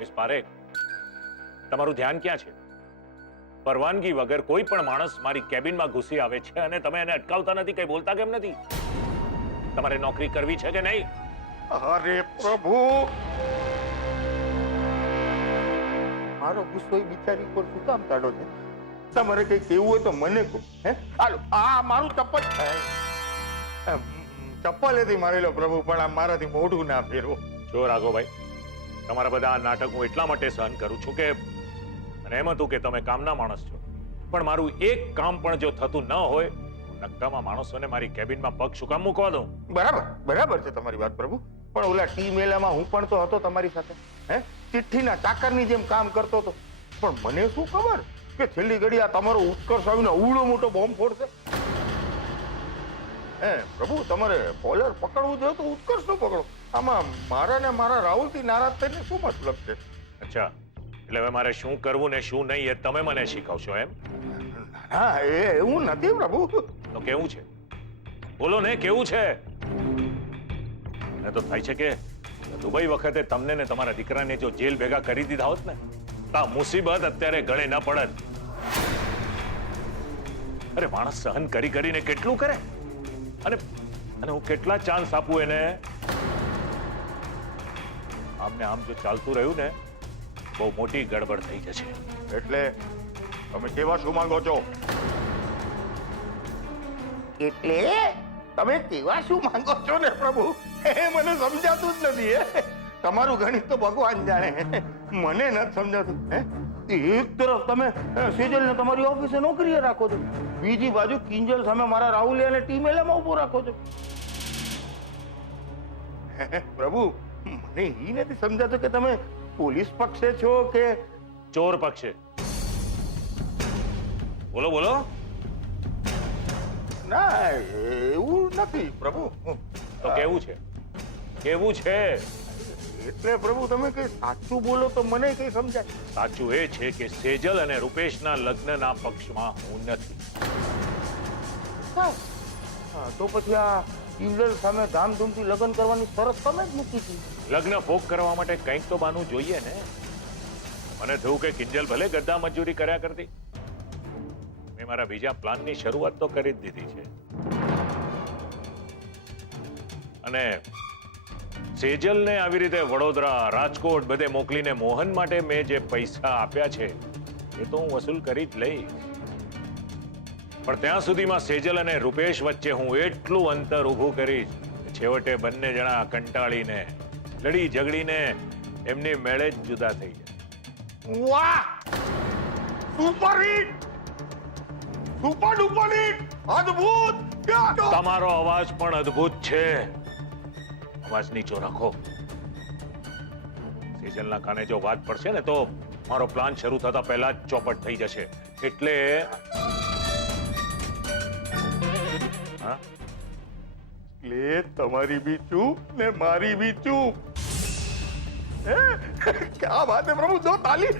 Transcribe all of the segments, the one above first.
Miss Parekh, તમારું ધ્યાન ક્યાં છે? પરવાનગી વગર કોઈ પણ માણસ મારી કેબિનમાં ઘૂસી આવે છે અને તમે એને અટકાવતા નથી, કઈ બોલતા કેમ નથી? તમારે નોકરી કરવી છે કે નહીં? અરે પ્રભુ, મારો ગુસ્સો એ બિચારી પર શું કામ કાઢો છે? તમારે કઈ કેવું હોય તો મને કહો. હે હાલો, આ મારું ચપ્પલ ચપ્પલ એથી મારી લો પ્રભુ, પણ આ મારાથી મોઢું ના ફેરવો. જો રાઘવભાઈ, તમારા બધા આ નાટક હું એટલા માટે સહન કરું છું કે અને એમ હતું કે તમે કામના માણસ છો, પણ મારું એક કામ પણ જો થતું ન હોય, નક્કામાં માણસોને મારી કેબિનમાં પગ શું કામ મૂકવા દઉં? બરાબર છે તમારી વાત પ્રભુ, પણ ઓલા ટી મેલામાં હું પણ તો હતો તમારી સાથે. હે ચિઠ્ઠીના ચાકરની જેમ કામ કરતો હતો, પણ મને શું ખબર કે છેલ્લી ઘડી આ તમારો ઉત્કર્ષ આવીને અવળો મોટો બોમ્બ ફોડશે. હે પ્રભુ, તમારે કોલર પકડવું જોઈએ તો ઉત્કર્ષ નું પકડો. આમાં મારા ને મારા રાહુલથી નારાજ થઈને શું મતલબ છે? અચ્છા, એટલે હવે મારે શું કરવું ને શું નહીં એ તમે મને શીખવશો એમ? ના, એવું નથી પ્રભુ. તો કેવું છે? બોલો ને, કેવું છે? મને તો થાય છે કે દુબઈ વખતે તમને ને તમારા દીકરાને જો જેલ ભેગા કરી દીધા હોત ને, તો મુસીબત અત્યારે ગળે ન પડત. અરે માણસ સહન કરી કરીને કેટલું કરે, અને હું કેટલા ચાન્સ આપું એને? આમને આમ જો ચાલતું રહ્યું ને, બહુ મોટી ગડબડ થઈ જશે. એટલે તમે કેવા શું માંગો છો? એટલે તમે કેવા શું માંગો છો ને પ્રભુ, એ મને સમજાતું જ નથી. હે તમારું ગણિત તો ભગવાન જાણે, મને નથી સમજાતું. હે એક તરફ તમે સેજલને તમારી ઓફિસે નોકરીએ રાખો છો, બીજી બાજુ કિંજલ સામે મારા રાહુલ અને ટીમેલામાં ઉભો રાખો છો. પ્રભુ, મને એ નથી સમજાતું કે તમે પોલીસ પક્ષે છો કે ચોર પક્ષે? બોલો બોલો. ના, એવું નથી પ્રભુ. તો કેવું છે? કેવું છે? એટલે પ્રભુ, તમે કઈ સાચું બોલો તો મને કઈ સમજાય. સાચું એ છે કે સેજલ અને રૂપેશના લગ્નના પક્ષમાં હું નથી. તો પછી આ કિંજલ સામે ધામધૂમથી લગ્ન કરવાની શરત તમે જ મૂકી હતી. લગ્ન ફોક કરવા માટે કંઈક તો બાનું જોઈએ ને. મને થયું કે કિંજલ ભલે ગદ્દા મજૂરી કર્યા કરતી, મેં મારા બીજા પ્લાનની શરૂઆત તો કરી જ દીધી છે. અને સેજલને આવી રીતે વડોદરા, રાજકોટ બધે મોકલીને મોહન માટે મેં જે પૈસા આપ્યા છે એ તો હું વસૂલ કરી જ લઈશ. પણ ત્યાં સુધીમાં સેજલ અને રૂપેશ વચ્ચે હું એટલું અંતર ઊભું કરીશ કે છેવટે બંને જણા કંટાળીને, લડી ઝઘડીને એમની મેળે જ જુદા થઈ જાય. વાહ, super hit, super duper hit, અદ્ભુત. તમારો અવાજ પણ અદ્ભુત છે. અવાજ નીચો રાખો. સેજલના કાને જો વાત પડશે ને તો મારો પ્લાન શરૂ થતા પહેલા જ ચોપટ થઈ જશે. એટલે હા, લે તમારી બી ચૂપ ને મારી બી ચૂપ. ક્યા વાત હે પ્રભુ, દો તાલી.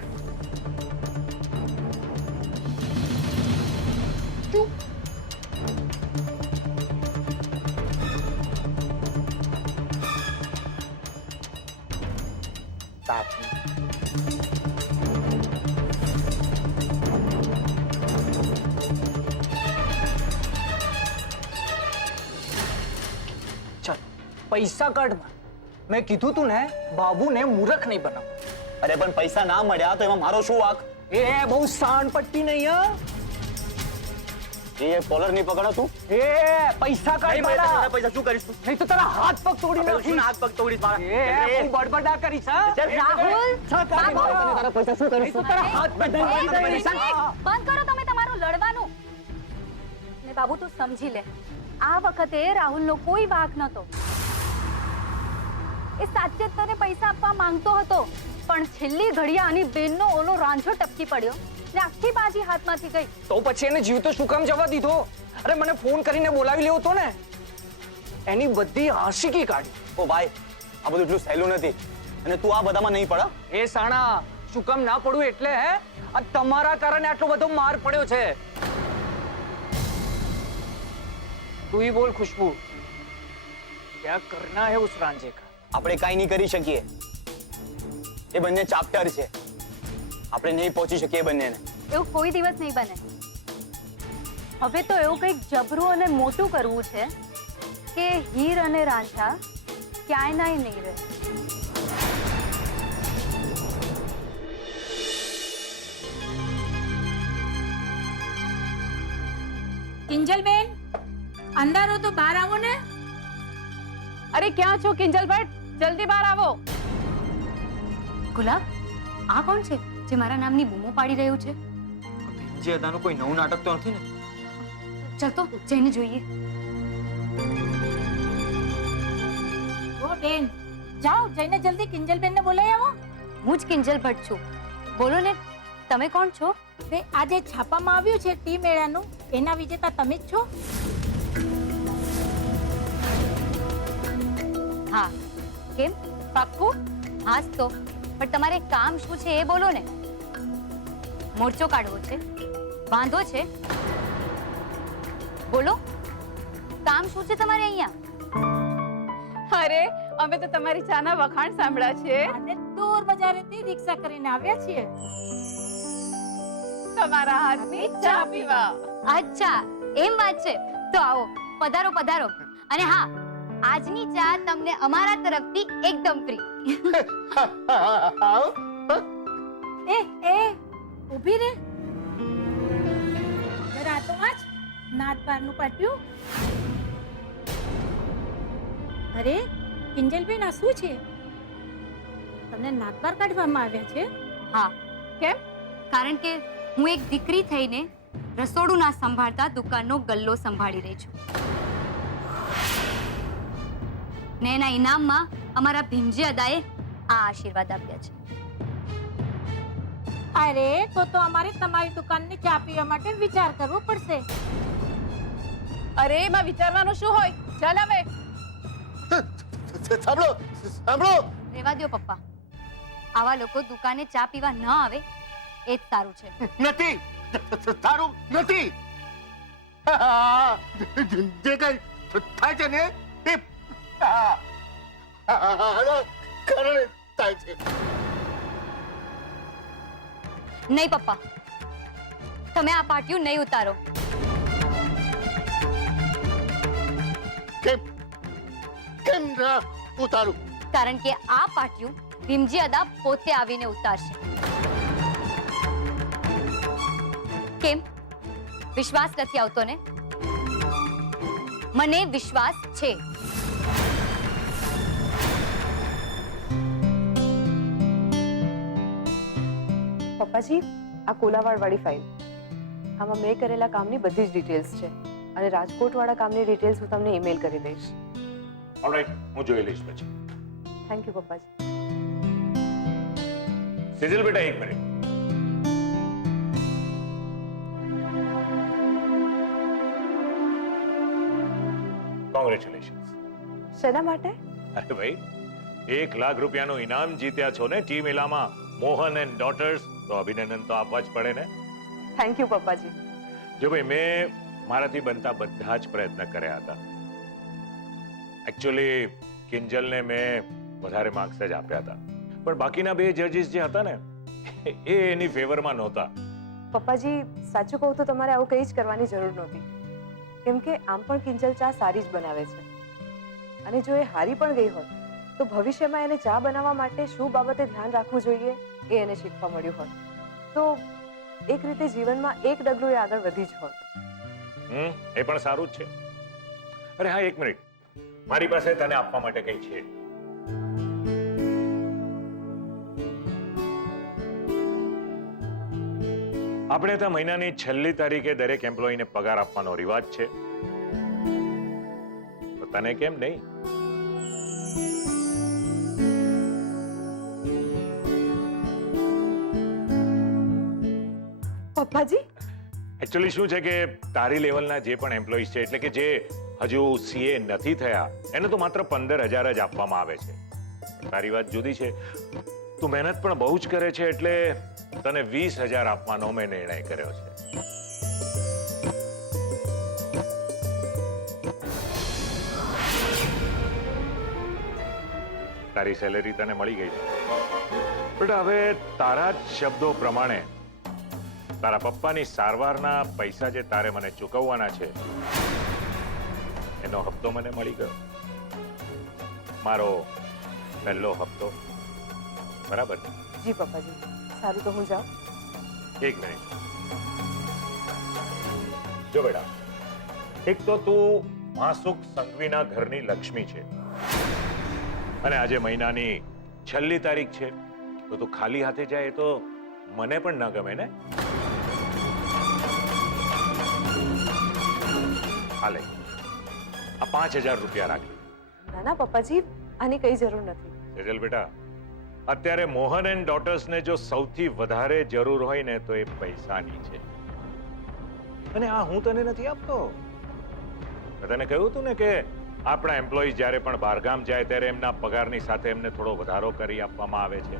ચૂપ. પૈસા કાઢ. મેં કીધું તું ને, બાબુને મૂર્ખ નહીં બનાવ. અરે પણ પૈસા ના મળ્યા તો એમાં મારો શું વાંક? એ બહુ સાણ પટ્ટી નહીં. એ કોલર નહીં પકડો તું. એ પૈસા કાઢ મારા. પૈસા શું કરીશ તું? નહીં તો તારા હાથ પગ તોડી નાખીશ. હાથ પગ તોડીશ મારા. એ બહુ બડબડા કરીશ. રાહુલ, તારા પૈસા શું કરીશ? તો તારા હાથ પગ બંધ કરો તમે તમારું લડવાનું. ને બાબુ, તું સમજી લે, આ વખતે રાહુલનો કોઈ વાંક નતો. એ સાચે જ તને પૈસા આપવા માંગતો હતો, પણ છેલ્લી ઘડીએ આની બેનનો ઓલો રાંઝો ટપકી પડ્યો ને આખી બાજી હાથમાંથી ગઈ. તો પછી એને જીવતો શું કામ જવા દીધો? અરે મને ફોન કરીને બોલાવી લેવો તો ને. એની બધી આશિકી કાઢી. ઓ ભાઈ, આ બધું એટલું સહેલું નથી, અને તું આ બધામાં નહીં પડા. એ સાણા, શું કામ ના પડું એટલે? હે, આ તમારા કારણે આટલો બધો માર પડ્યો છે. તું ही बोल खुशबू, क्या करना है उस रांझे का? આપણે કાઈ નહીં કરી શકીએ. એ બંને ચાપ્ટર છે. આપણે નહીં પહોંચી શકીએ એ બંનેને. એવું કોઈ દિવસ નહીં બને. હવે તો એવું કંઈક જબરું અને મોટું કરવું છે કે હીર અને રાંઝા ક્યાંય નાય નહીં રહે. કિંજલબેન, અંદર હો તો બહાર આવો ને. અરે ક્યાં છો કિંજલ ભટ્ટ? જલ્દી બહાર આવો. ગુલાબ, આ કોણ છે જે મારા નામની બૂમો પાડી રહ્યું છે? જે અદાનું કોઈ નવું નાટક તો નથી ને? ચાલ તો જઈને જોઈએ. ઓ બેન, જાઓ જઈને જલ્દી કિંજલબેનને બોલાવી આવો. હું જ કિંજલ ભટ્ટ છું. બોલો ને, તમે કોણ છો? તે આજે છાપામાં આવ્યું છે ટી મેળાનું, એના વિજેતા તમે જ છો. હા. કેમ? પાક્કું? હાસ તો. પણ તમારે કામ શું છે એ બોલો ને. મોરચો કાઢવો છે? વાંધો છે? બોલો, કામ શું છે તમારે અહીંયા? અરે અમે તો તમારી ચાના વખાણ સાંભળ્યા છે. આજે દૂર બજારેથી રિક્ષા કરીને આવ્યા છીએ. તમારા હાથની ચા પીવા. અચ્છા, એમ વાત છે. તો આવો, પધારો પધારો. અને હા, આજની ચા તમને અમારા તરફથી એકદમ ફ્રી. એ ઊભી રે. જરા તો આજ નાત બારનું પાટ્યું. અરે કિંજલબેન, આ શું છે? તમને નાત બાર કાઢવામાં આવ્યા છે? હા. કેમ? કારણ કે હું એક દીકરી થઈને રસોડું ના સંભાળતા દુકાનનો ગલ્લો સંભાળી રહી છું. ને એના ઇનામમાં અમારા ભીમજી અદાએ આ આશીર્વાદ આપ્યા છે. અરે તો અમારે તમારી દુકાનની ચા પીવા માટે વિચાર કરવો પડશે. અરે એમાં વિચારવાનું શું હોય? ચાલ હવે. સાંભળો. રેવા દ્યો પપ્પા. આવા લોકો દુકાને ચા પીવા ન આવે એ જ સારું છે. નથી તારું નથી. જે કઈ થાય છે ને એ કારણે થાય છે. નહીં પપ્પા, તમે આ પાટિયું નહીં ઉતારો. કેમ ના ઉતારું? કારણ કે આ પાટિયું ભીમજી અદા પોતે આવીને ઉતારશે. કેમ? વિશ્વાસ નથી આવતો ને? મને વિશ્વાસ છે. પપ્પાજી, આ કોલાવાડ વાળી ફાઇલ, આમાં મેં કરેલા કામની બધી જ ડિટેલ્સ છે અને રાજકોટ વાળા કામની ડિટેલ્સ હું તમને ઈમેલ કરી દઈશ. ઓલરાઈટ, હું જોઈ લઈશ પછી. Thank you પપ્પાજી. સિજલ બેટા, એક મિનિટ. કોંગ્રેચ્યુલેશન્સ. શેના માટે? અરે ભાઈ, 1 લાખ રૂપિયાનું ઇનામ જીત્યા છો ને ટી મેલામાં. મોહન એન્ડ ડોટર્સ, તો અભિનંદન તો આપવા જ પડે ને. થેન્ક યુ પપ્પાજી. જો ભાઈ, મેં મારાથી બનતા બધા જ પ્રયત્ન કર્યા હતા. એકચ્યુઅલી કિંજલને મેં વધારે માર્ક્સ જ આપ્યા હતા, પણ બાકીના 2 જજીસ જે હતા ને એ એની ફેવરમાં નહોતા. પપ્પાજી, સાચું કહું તો તમારે આવું કંઈ જ કરવાની જરૂર નહોતી, કેમ કે આમ પણ કિંજલ ચા સારી જ બનાવે છે અને જો એ હારી પણ ગઈ હોત તો ભવિષ્યમાં એને ચા બનાવવા માટે શું બાબતે ધ્યાન રાખવું જોઈએ એ એને શીખવા મળ્યું હોત, તો એક રીતે જીવનમાં એક ડગલું એ આગળ વધી જ હોત. એ પણ સારું જ છે. અરે હા, એક મિનિટ, મારી પાસે તને આપવા માટે કંઈ છે. આપણે ત્યાં મહિનાની છેલ્લી તારીખે દરેક એમ્પ્લોયીને પગાર આપવાનો રિવાજ છે, તો તને કેમ નહીં? પપ્પાજી, એકચ્યુઅલી શું છે કે તારી લેવલના જે પણ એમ્પ્લોઈઝ છે, એટલે કે જે હજુ સીએ નથી થયા, એને તો માત્ર 15,000 જ આપવામાં આવે છે. તારી વાત જુદી છે. તું મહેનત પણ બહુ જ કરે છે, એટલે તને 20,000 આપવાનો મેં નિર્ણય કર્યો છે. તારી સેલેરી તને મળી ગઈ છે. બેટા હવે તારા જ શબ્દો પ્રમાણે તારા પપ્પાની સારવારના પૈસા જે તારે મને ચૂકવવાના છે એનો હપ્તો મને મળી ગયો. મારો પહેલો હપ્તો. બરાબર ને? જી પપ્પાજી. સારું તો હું જાઉં. એક મિનિટ. જો બેટા, એક તો તું માસુક સંઘવીના ઘરની લક્ષ્મી છે અને આજે મહિનાની છેલ્લી તારીખ છે, તો તું ખાલી હાથે જાય એ તો મને પણ ન ગમે ને. હાલે આ 5000 રૂપિયા રાખી. ના ના પપ્પાજી, આની કઈ જરૂર નથી. સેજલ બેટા, અત્યારે મોહન એન્ડ ડોટર્સને જો સૌથી વધારે જરૂર હોય ને તો એ પૈસાની છે. અને આ હું તને નથી આપતો. મેં તને કહ્યું હતું ને કે આપણા એમ્પ્લોયી જ્યારે પણ બહારગામ જાય ત્યારે એમના પગારની સાથે એમને થોડો વધારો કરી આપવામાં આવે છે.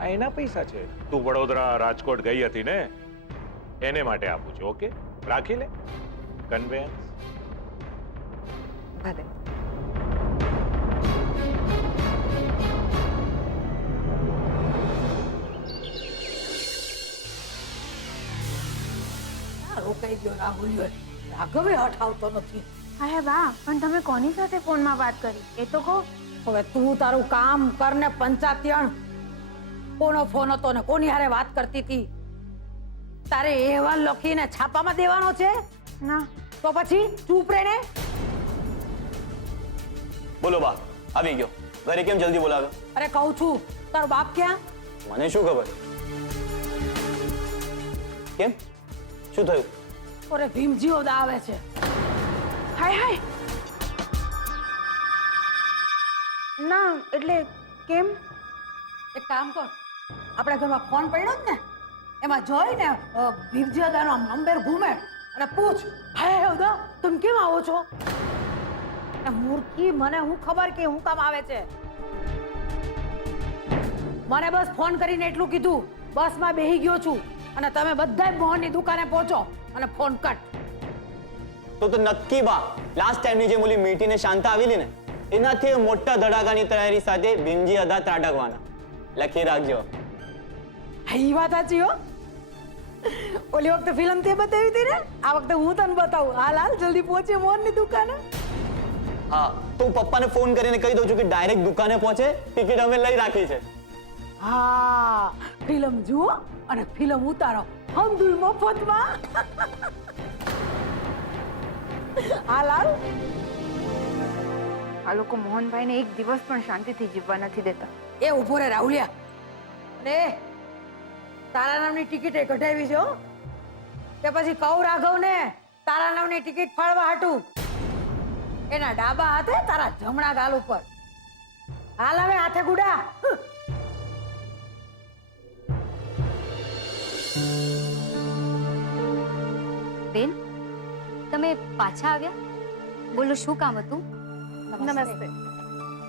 આ એના પૈસા છે. તું વડોદરા રાજકોટ ગઈ હતી ને, એને માટે આપું છું. ઓકે, રાખી લે. કન્વેન્સ. ભલે. રોકાઈ ગયો રાહુલ. રાઘવે હઠ આવતો નથી. હા બા, પણ તમે કોની સાથે ફોનમાં વાત કરી એ તો કહો. હવે તું તારું કામ કર ને પંચાયણ. કોનો ફોન હતો ને કોની હારે વાત કરતી હતી? તારે અહેવાલ લખીને છાપામાં દેવાનો છે? ના. તો પછી ચૂપ રહે ને. બોલો બા, આવી ગયો. ઘરે કેમ જલ્દી બોલાવ્યો? અરે કહું છું, તારો બાપ ક્યાં? મને શું ખબર? કેમ, શું થયું? ઓરે ભીમજી ઓદા આવે છે. હાય હાય. ના એટલે કેમ? એક કામ કર, આપણા ઘરમાં ફોન પડ્યો જ ને, એમાં જોઈને ભીમજી ઓદાનો નંબર ઘૂમે અને પૂછ, હાય ઓદા તમે કેમ આવો છો? મૂર્ખી, મને હું ખબર કે હું કામ આવે છે. મને બસ ફોન કરીને એટલું કીધું, બસમાં બેહી ગયો છું અને તમે બધા મોહનની દુકાને પહોંચો અને ફોન કટ. તો નક્કી બા, લાસ્ટ ટાઈમની જે ઓલી મીઠી ને શાંતા આવેલી ને, એનાથી મોટા ધડાકાની તૈયારી સાથે ભીમજી અદા ત્રાટકવાના. લખી રાખજો. એ વાત સાચી હો. ઓલી વખતે ફિલ્મ તે બતાવી હતી ને, આ વખતે હું તને બતાવું. હાલ હાલ જલ્દી પહોંચે મોહનની દુકાને. હા, તો હું પપ્પાને ફોન કરીને કહી દઉં છું કે ડાયરેક્ટ દુકાને પહોંચે. ટિકિટ અમે લઈ રાખી છે. હા, ફિલ્મ જુઓ અને ફિલ્મ ઉતારો હમદુલ મફતમાં. હાલ હાલ. આ લોકો મોહનભાઈને એક દિવસ પણ શાંતિથી જીવવા નથી દેતા. એ ઉભો રે રાહુલિયા. ને તારા નામની ટિકિટ એ કઢાવી છે હો, કે પછી કહું રાઘવ ને તારા નામની ટિકિટ ફાળવા હાટું? એના ડાબા હાથે તારા જમણા ગાલ ઉપર. હાલ હવે હાથે ગુડા. બેન, તમે પાછા આવ્યા? બોલો, શું કામ હતું? નમસ્તે.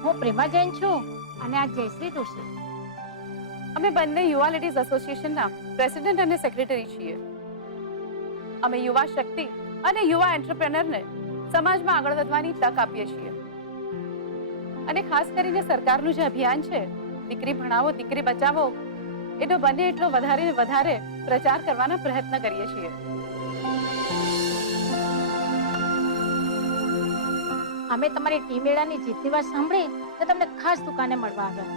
હું પ્રેમા જૈન છું અને આ જયશ્રી દોશી. અમે બંને યુવા લેડીઝ એસોસિએશનના પ્રેસિડેન્ટ અને સેક્રેટરી છીએ. અમે યુવા શક્તિ અને યુવા એન્ટરપ્રેનરને સમાજમાં આગળ વધવાની તક આપીએ છીએ. અને ખાસ કરીને સરકારનું જે અભિયાન છે, દીકરી ભણાવો દીકરી બચાવો, એનો બને એટલો વધારે ને વધારે પ્રચાર કરવાના પ્રયત્ન કરીએ છીએ. અમે તમારી ટી મેળાની જીતની વાત સાંભળી તો તમને ખાસ દુકાને મળવા આવ્યા.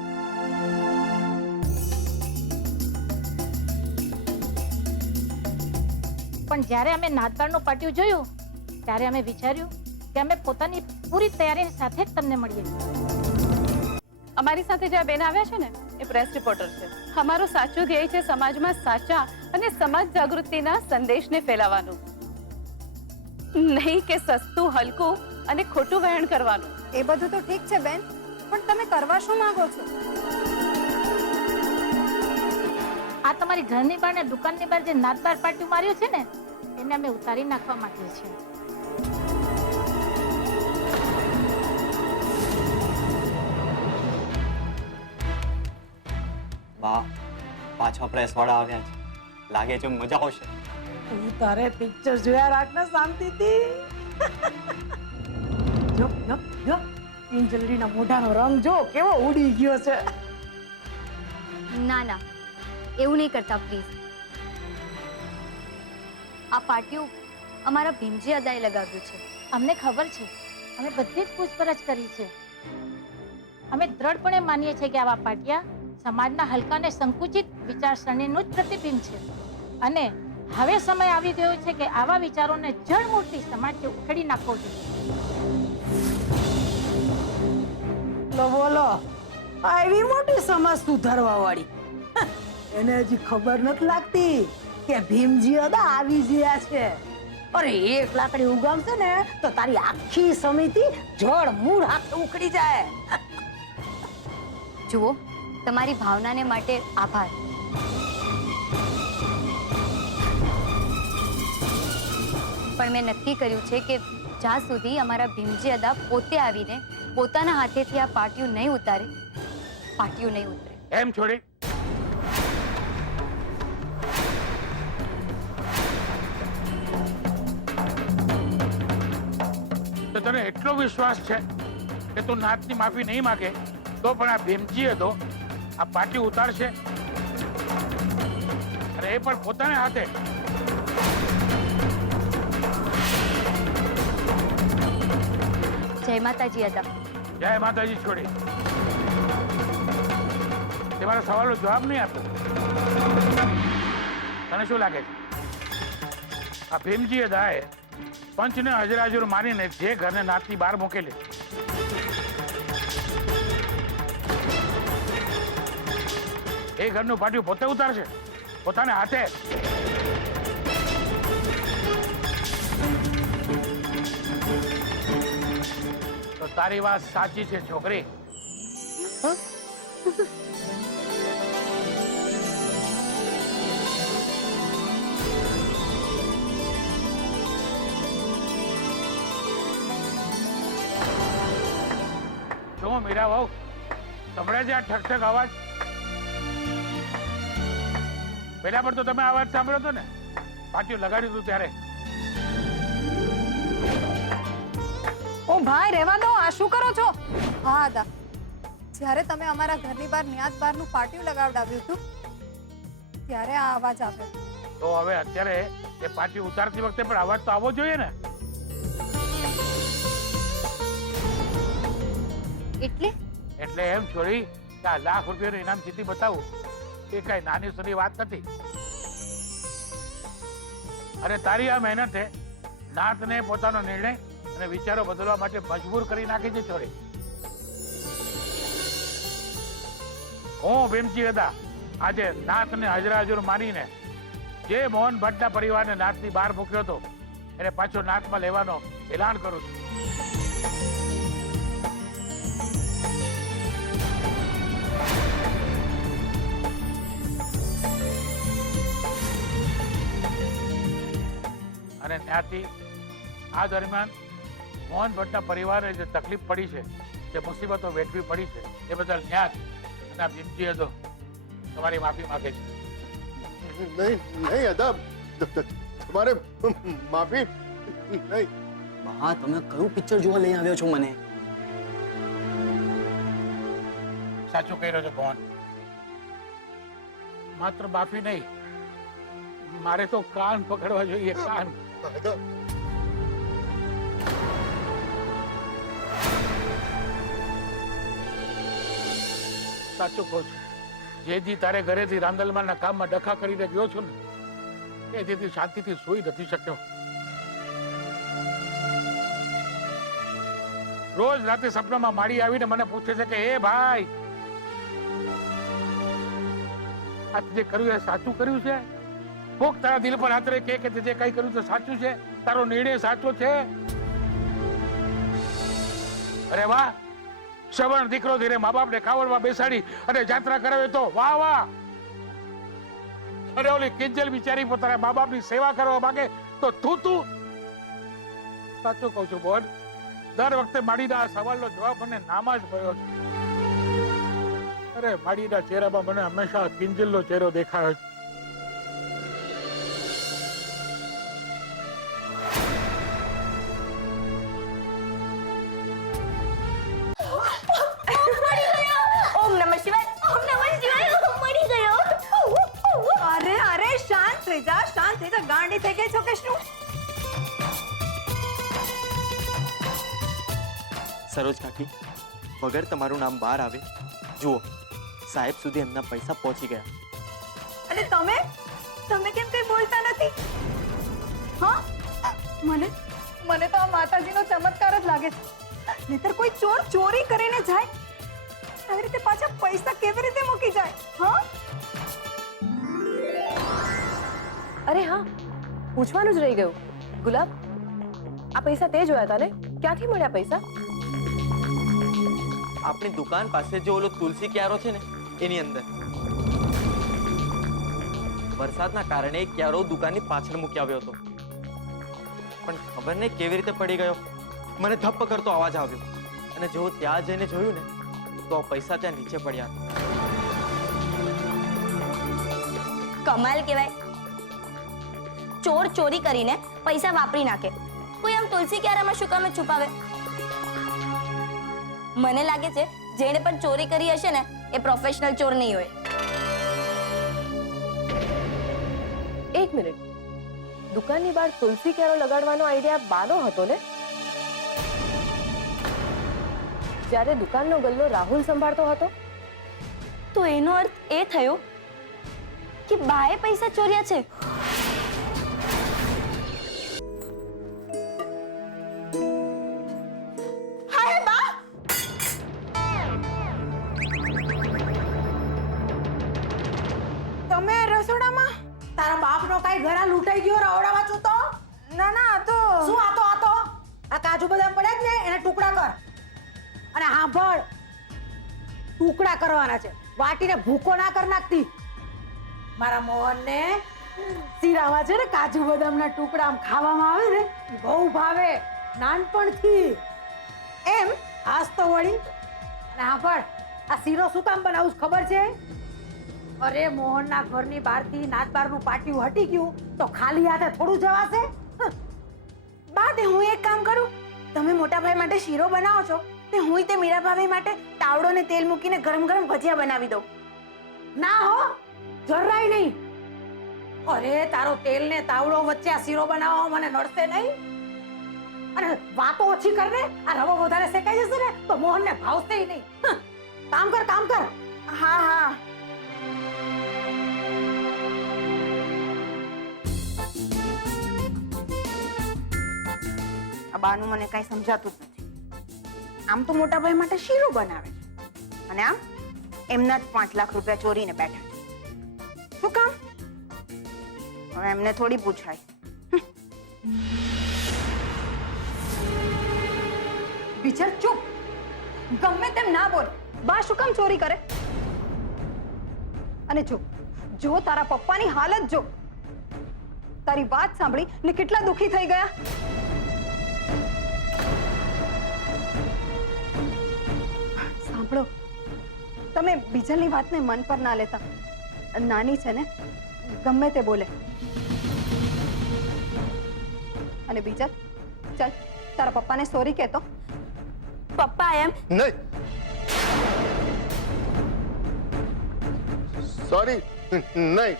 પણ જ્યારે અમે નાતાળનું પાટિયું જોયું ત્યારે અમે વિચાર્યું કે અમે પોતાની પૂરી તૈયારી સાથે જ તમને મળીએ. અમારી સાથે જે આ બેન આવ્યા છે ને, એ પ્રેસ રિપોર્ટર છે. અમારું સાચું ધ્યેય છે સમાજમાં સાચા અને સમાજ જાગૃતિના સંદેશને ફેલાવવાનું, નહીં કે સસ્તું, હલકું અને ખોટું વહેણ કરવાનું. એ બધું તો ઠીક છે બેન, પણ તમે કરવા શું માંગો છો? આ તમારી ઘરની બહાર ને દુકાનની બહાર જે નાતબાર પાટિયું માર્યું છે ને, એને અમે ઉતારી નાખવા માંગીએ છીએ. વાહ, પાછા પ્રેસ વાળા આવ્યા છે. લાગે છે મજા આવશે. તું તારે પિક્ચર જોયા રાખ ને શાંતિથી. જો જો જો કિંજલડીના મોઢાનો રંગ જો કેવો ઉડી ગયો છે. ના ના, એવું નહીં કરતા પ્લીઝ. આ પાટિયું અમારા ભીમજી અદાએ લગાવ્યું છે. અમને ખબર છે, અમે બધી જ પૂછપરછ કરી છે. અમે દ્રઢપણે માનીએ છીએ કે આવા પાટિયા સમાજના હલકા અને સંકુચિત વિચારસરણીનું જ પ્રતિબિંબ છે. અને હવે સમય આવી ગયો છે કે આવા વિચારોને જળમૂળથી સમાજથી ઉખેડી નાખવો જોઈએ. લો બોલો, આવી મોટી સમાજ સુધારવા વાળી એને હજી ખબર નથી લાગતી કે ભીમજી અદા આવી ગયા છે. અરે એક લાકડી ઉગામશે ને તો તારી આખી સમિતિ જળ મૂળ હાથે ઉખડી જાય. જુઓ, તમારી ભાવનાને માટે આભાર. પણ મેં નક્કી કર્યું છે કે જ્યાં સુધી અમારા ભીમજી અદા પોતે આવીને પોતાના હાથેથી આ પાટિયું નહીં ઉતારે, પાટિયું નહીં ઉતરે. એમ છોડી તો તને એટલો વિશ્વાસ છે કે તું નાતની માફી નહીં માગે તો પણ આ ભીમજી હતો આ પાટી ઉતારશે, અને એ પણ પોતાના હાથે? જય માતાજી અદા. જય માતાજી. છોડી તે મારા સવાલનો જવાબ નહીં આપ્યો. તને શું લાગે છે આ ભીમજી અદાએ પંચને હજરાજર માનીને જે ઘરને નાતની બહાર મૂકેલી, એ ઘરનું પાટિયું પોતે ઉતારશે પોતાના હાથે? તો તારી વાત સાચી છે છોકરી. શું મીરા વહુ, સંભળાય છે આ ઠક અવાજ? પેલા પર તો તમે અવાજ સાંભળ્યો હતો ને, પાટિયું લગાડ્યું હતું ત્યારે? ઓ ભાઈ, રહેવા દો. આ શું કરો છો? હા દાદા, જ્યારે તમે અમારા ઘરની બહાર ન્યાત બારનું પાટિયું લગાવડાવ્યું હતું ત્યારે આ અવાજ આવ્યો. તો હવે અત્યારે એ પાટિયું ઉતારતી વખતે પણ અવાજ તો આવવો જોઈએ ને? એટલે એમ છોડી કે આ લાખ રૂપિયાનું ઇનામ જીતી બતાવું એ કઈ નાની સૂની વાત નથી. અને તારી આ મહેનતે નાતને પોતાનો નિર્ણય અને વિચારો બદલવા માટે મજબૂર કરી નાખી છે છોડી. હું ભીમજી અદા આજે નાતને હજરાજર માનીને જે મોહન ભટ્ટના પરિવારને નાતની બહાર મૂક્યો હતો એને પાછો નાતમાં લેવાનો એલાન કરું છું. અને ત્યાંથી આ દરમિયાન મોહન ભટ્ટના પરિવારને જે તકલીફ પડી છે, જે મુસીબતો વેઠવી પડી છે, એ બદલ ન્યાત અને ભીમજી હતો તમારી માફી માંગે છે. નહીં નહીં અદા, તમારે માફી નહીં. બા, તમે કયું પિક્ચર જોવા લઈ આવ્યો છો મને? સાચું કહી રહ્યો છો ભવન. માત્ર માફી નહીં, મારે તો કાન પકડવા જોઈએ. કાન. સાચું કહું છું, જે દી તારે ઘરેથી રાંદલમાના કામમાં ડખા કરીને ગયો છું ને, એ દીથી શાંતિથી સૂઈ નથી શક્યો. રોજ રાતે સપનામાં માડી આવીને મને પૂછે છે કે એ ભાઈ, આ જે કર્યું એ સાચું કર્યું છે? કોક તારા દિલ પર હાથ રહે કે જે કઈ કર્યું તે સાચું છે? તારો નિર્ણય સાચો છે? અરે વાહ, સવર્ણ દીકરો ધીરે મા બાપને કાવડમાં બેસાડી અને જાત્રા કરાવે તો વાહ વાહ. અરે ઓલી કિંજલ બિચારી પોતાના મા બાપની સેવા કરવા માંગે તો તું સાચું કહું છું બોલ, દર વખતે માડીના આ સવાલનો જવાબ મને નામાં જ મળ્યો છે. અરે માડીના ચહેરામાં મને હંમેશા કિંજલનો ચહેરો દેખાયો છે. ઓમ નમઃ શિવાય, ઓમ નમઃ શિવાય. મળી હંમેશા ગાંડી થઈ ગઈ છો કે શું? સરોજ કાકી, વગર તમારું નામ બહાર આવે, જુઓ સાહેબ સુધી એમના પૈસા પહોંચી ગયા. અને તમે કેમ કઈ બોલતા નથી? હા, મને તો આ માતાજીનો ચમત્કાર જ લાગે છે. નહીતર કોઈ ચોર ચોરી કરીને જાય, આવી રીતે પાછા પૈસા કેવી રીતે મૂકી જાય? હા, અરે હા, પૂછવાનું જ રહી ગયું. ગુલાબ, આ પૈસા તે જોયા હતા ને? ક્યાંથી મળ્યા પૈસા? આપણી દુકાન પાસે જે ઓલો તુલસી ક્યારો છે ને, એની અંદર. વરસાદના કારણે એક ક્યારો દુકાનની પાછળ મૂકી આવ્યો હતો, પણ ખબર નહીં કેવી રીતે પડી ગયો. મને ધપ્પ કરતો અવાજ આવ્યો અને જો ત્યાં જઈને જોયું ને તો પૈસા ત્યાં નીચે પડ્યા. કમાલ કહેવાય. ચોર ચોરી કરીને પૈસા વાપરી નાખે, કોઈ આમ તુલસી ક્યારામાં શું કામ છુપાવે? મને લાગે છે જેણે પણ ચોરી કરી હશે ને એ પ્રોફેશનલ ચોર નહીં હોય. એક મિનિટ, દુકાનની બહાર તુલસી ક્યારો લગાડવાનો આઈડિયા બાનો હતો ને? જ્યારે દુકાનનો ગલ્લો રાહુલ સંભાળતો હતો? તો એનો અર્થ એ થયો કે બાએ પૈસા ચોર્યા છે. હાય બા! તમે રસોડામાં? તારા બાપનો કઈ ઘરા લૂંટાઈ ગયો રવડાવા છું તો? ના આ તો શું આતો આ કાજુ બદામ પડ્યા જ ને એને ટુકડા કર. અને સાંભળ, ટુકડા કરવાના છે, વાટીને ભૂકો ના કર નાખતી. મારા મોહનને શીરામાં છે ને કાજુ બદામના ટુકડા આમ ખાવામાં આવે ને ઈ બહુ ભાવે નાનપણથી. એમ આજ તો વળી. અને સાંભળ, આ શીરો શું કામ બનાવું ખબર છે? અરે મોહનના ઘરની બહારથી નાતબારનું પાટિયું હટી ગયું તો ખાલી હાથે થોડું જવાશે? બા, તે હું એક કામ કરું, તમે મોટા ભાઈ માટે શીરો બનાવો છો, તે હું તે મીરા ભાભી માટે તાવડો ને તેલ મૂકીને ગરમ ગરમ ભજીયા બનાવી દઉં. ના હો, જરાય નહીં. અરે તારો તેલ ને તાવડો વચ્ચે આ શીરો બનાવવા મને નડશે નહીં. અને વાતો ઓછી કર ને, આ રવો વધારે શેકાઈ જશે ને તો મોહનને ભાવશે નહીં. કામ કર. હા. આ બાનું મને કઈ સમજાતું જ નથી. આમ તો મોટા ભાઈ માટે શીરો બનાવે છે અને આમ એમના જ 5 લાખ રૂપિયા ચોરીને બેઠા છે. શું કામ? હવે એમને થોડી પૂછાય. બિચાર ચૂપ. ગમે તેમ ના બોલ. બા શું કામ ચોરી કરે? અને જો તારા પપ્પાની હાલત જો. તારી વાત સાંભળી ને કેટલા દુખી થઈ ગયા. સાંભળો, તમે બીજલની વાતને મન પર ના લેતા. નાની છે ને, ગમે તે બોલે. અને બીજલ, ચાલ તારા પપ્પાને સોરી કહેતો. પપ્પા એમ નહીં, સોરી નહીં.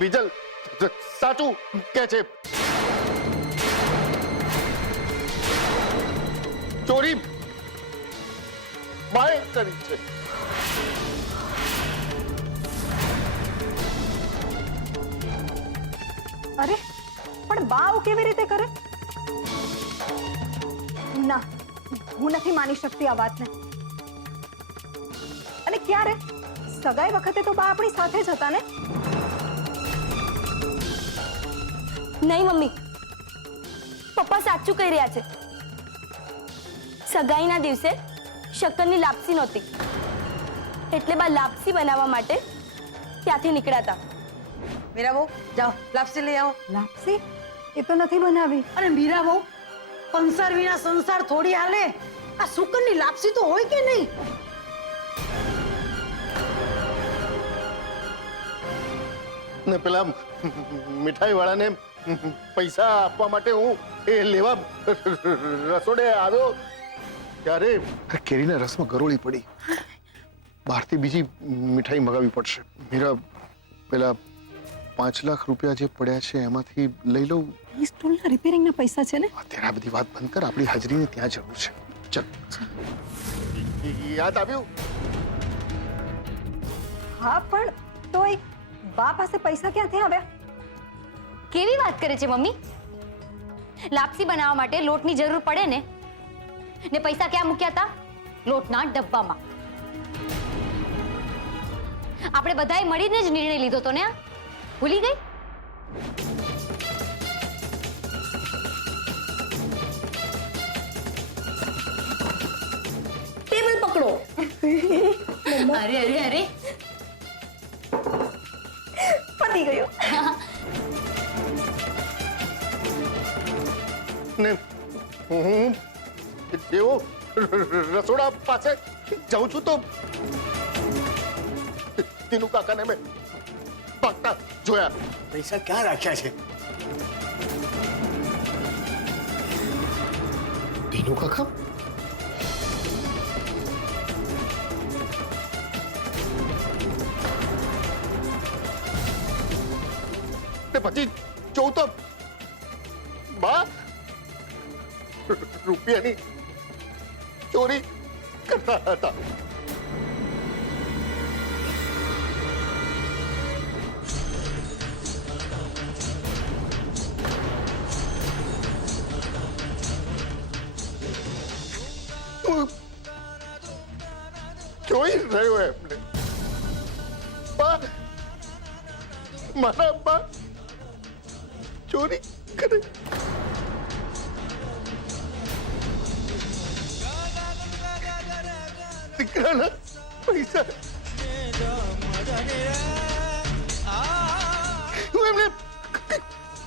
બીજલ સાચું કે છે. ચોરી બાએ કરી છે. અરે પણ બા આવું કેવી રીતે કરે? ના, હું નથી માની શકતી આ વાતને. અને ક્યારે? સગાઈ વખતે તો બા આપણી સાથે જ હતા ને? નહીં મમ્મી, પપ્પા સાચું કહી રહ્યા છે. સગાઈના દિવસે શક્કરની લાપસી નહોતી એટલે બા લાપસી બનાવવા માટે ત્યાંથી નીકળ્યા હતા. મીરા બહુ, જાઓ લાપસી લઈ આવો. લાપસી? એ તો નથી બનાવી. અને મીરા બહુ, કંસાર વિના સંસાર થોડી હાલે. આ સુકનની લાપસી તો હોય કે નહીં? ને પેલા મીઠાઈ વાળાને પૈસા આપવા માટે હું એ લેવા રસોડે આવ્યો ત્યારે કેરીના રસમાં ગરોળી પડી. બહારથી બીજી મીઠાઈ મગાવવી પડશે. મીરા પેલા 5 લાખ રૂપિયા જે પડ્યા છે એમાંથી લઈ લઉં. ઈ સ્ટોલના રિપેરિંગના પૈસા છે ને? અત્યારે આ બધી વાત બંધ કર, આપણી હાજરીની ત્યાં જરૂર છે. ચલ. યાદ આવ્યું? હા, પણ તોય બા પાસે પૈસા ક્યાંથી આવ્યા? કેવી વાત કરે છે મમ્મી? લાપસી બનાવવા માટે લોટની જરૂર પડે ને પૈસા ક્યાં મૂક્યા હતા? લોટના ડબ્બામાં. આપણે બધાએ મળીને જ નિર્ણય લીધો તો ને? ભૂલી ગઈ? ટેબલ પકડો. અરે અરે અરે, પતી ગયો. ને હું જેવો રસોડા પાસે જાઉં છું તો તીનુ કાકાને મેં ભાગતા જોયા. પૈસા ક્યાં રાખ્યા છે? તીનુ કાકા? ને પછી જોઉં તો બા રૂપિયાની ચોરી કરતા હતા. હું જોઈ રહ્યો એમને. બા મારા બા ચોરી કરે. દીકરાના પૈસા હું એમને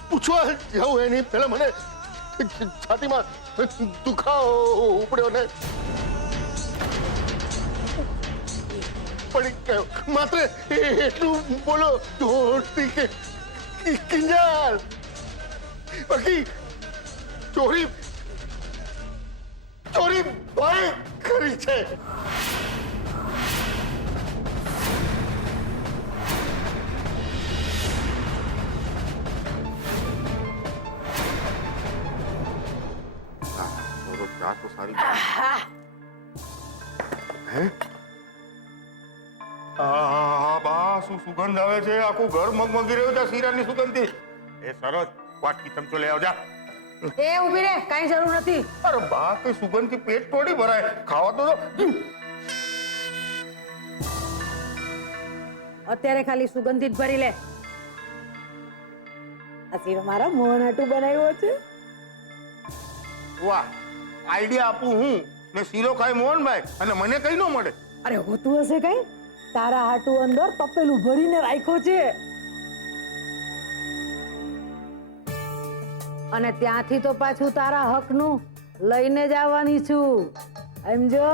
પૂછવા જાઉં એની પહેલા મને છાતીમાં દુખાવો ઉપડ્યો ને પડી ગયો. માત્ર એટલું બોલો દોડતી કે કિંજલ, બાકી ચોરી ભાઈ કરી છે. ચા તો સારી. હે? બા શું સુગંધ આવે છે! આખું ઘર મગમગી રહ્યું છે શીરાની સુગંધથી. એ સરસ, વાટકી ચમચો લઈ આવજા. એ ઊભી રે, કાંઈ જરૂર નથી. અરે બા, કઈ સુગંધથી પેટ થોડી ભરાય, ખાવા તો દો. અત્યારે ખાલી સુગંધિત ભરી લે. આ શીરો મારા મોહન હાટુ બનાવ્યો છે. વાહ, આઈડિયા આપું હું ને શીરો ખાય મોહનભાઈ અને મને કઈ ન મળે. અરે હોતું હશે કઈ? તારા હાટુ અંદર તપેલું ભરીને રાખ્યો છે અને ત્યાંથી તો પાછું તારા હકનું લઈને જ આવવાની છું. સમજો?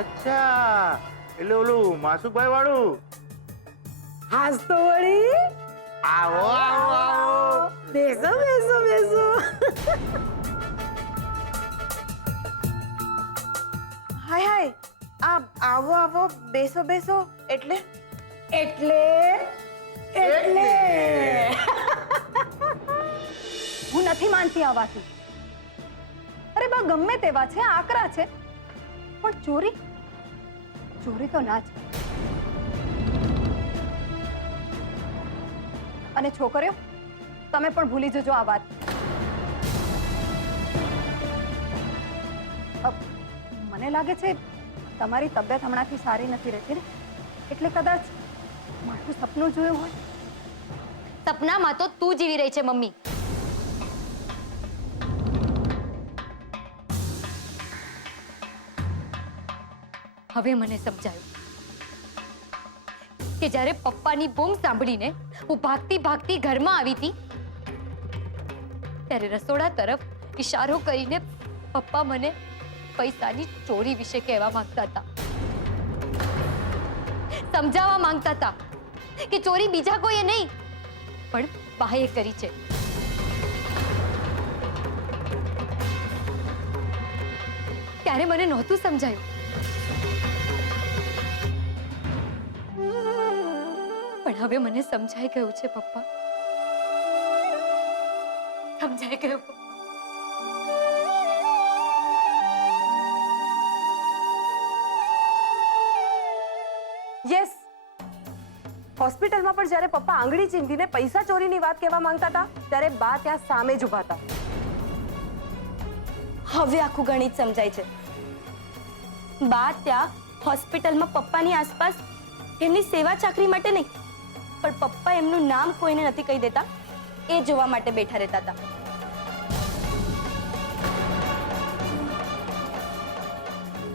અચ્છા, એટલે ઓલું માસુભાઈ વાળું. હાસ તો વળી. આવો આવો આવો, બેસો બેસો બેસો. હાય હાય, આ આવો આવો બેસો બેસો એટલે એટલે એટલે હું નથી માનતી આ વાતને. અરે બા ગમે તેવા છે, આકરા છે, પણ ચોરી ચોરી તો ના જ. અને છોકરીઓ, તમે પણ ભૂલી જજો આ વાત. મને લાગે છે તમારી તબિયત હમણાંથી સારી નથી રહેતી ને, એટલે કદાચ મારું સપનું જોયું હોય. સપનામાં તો તું જીવી રહી છે મમ્મી. હવે મને સમજાયું કે જ્યારે પપ્પાની બૂમ સાંભળીને હું ભાગતી ભાગતી ઘરમાં આવી હતી ત્યારે રસોડા તરફ ઈશારો કરીને પપ્પા મને પૈસાની ચોરી વિશે કહેવા માંગતા હતા, સમજાવવા માંગતા હતા કે ચોરી બીજા કોઈએ નહીં પણ બાએ કરી છે. ત્યારે મને નહોતું સમજાયું, પણ પણ હવે મને સમજાઈ ગયું છે પપ્પા, સમજાઈ ગયું. યસ, હોસ્પિટલમાં પણ જ્યારે પપ્પા આંગળી ચીંધીને પૈસા ચોરીની વાત કહેવા માંગતા હતા ત્યારે બા ત્યાં સામે જ ઊભા હતા. હવે આખું ગણિત સમજાય છે. બા ત્યાં હોસ્પિટલમાં પપ્પાની આસપાસ એમની સેવા ચાકરી માટે નહીં, પણ પપ્પા એમનું નામ કોઈને નથી કહી દેતા એ જોવા માટે બેઠા રહેતા હતા.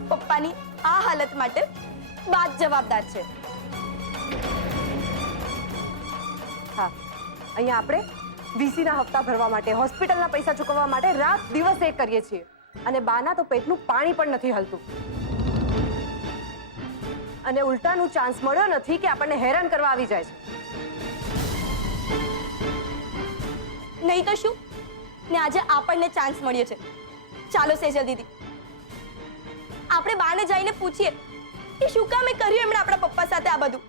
પપ્પાની આ હાલત માટે બા જ જવાબદાર છે. હા, અહીંયા આપણે વીસીના હપ્તા ભરવા માટે, હોસ્પિટલના પૈસા ચૂકવવા માટે રાત દિવસ એક કરીએ છીએ અને બાના તો પેટનું પાણી પણ નથી હલતું. અને ઉલટાનું ચાન્સ મળ્યો નથી કે આપણને હેરાન કરવા આવી જાય છે. નહીં તો શું, ને આજે આપણને ચાન્સ મળ્યો છે. ચાલો સેજલ દીદી, આપણે બાને જઈને પૂછીએ કે શું કામ એ કર્યું એમણે આપણા પપ્પા સાથે આ બધું.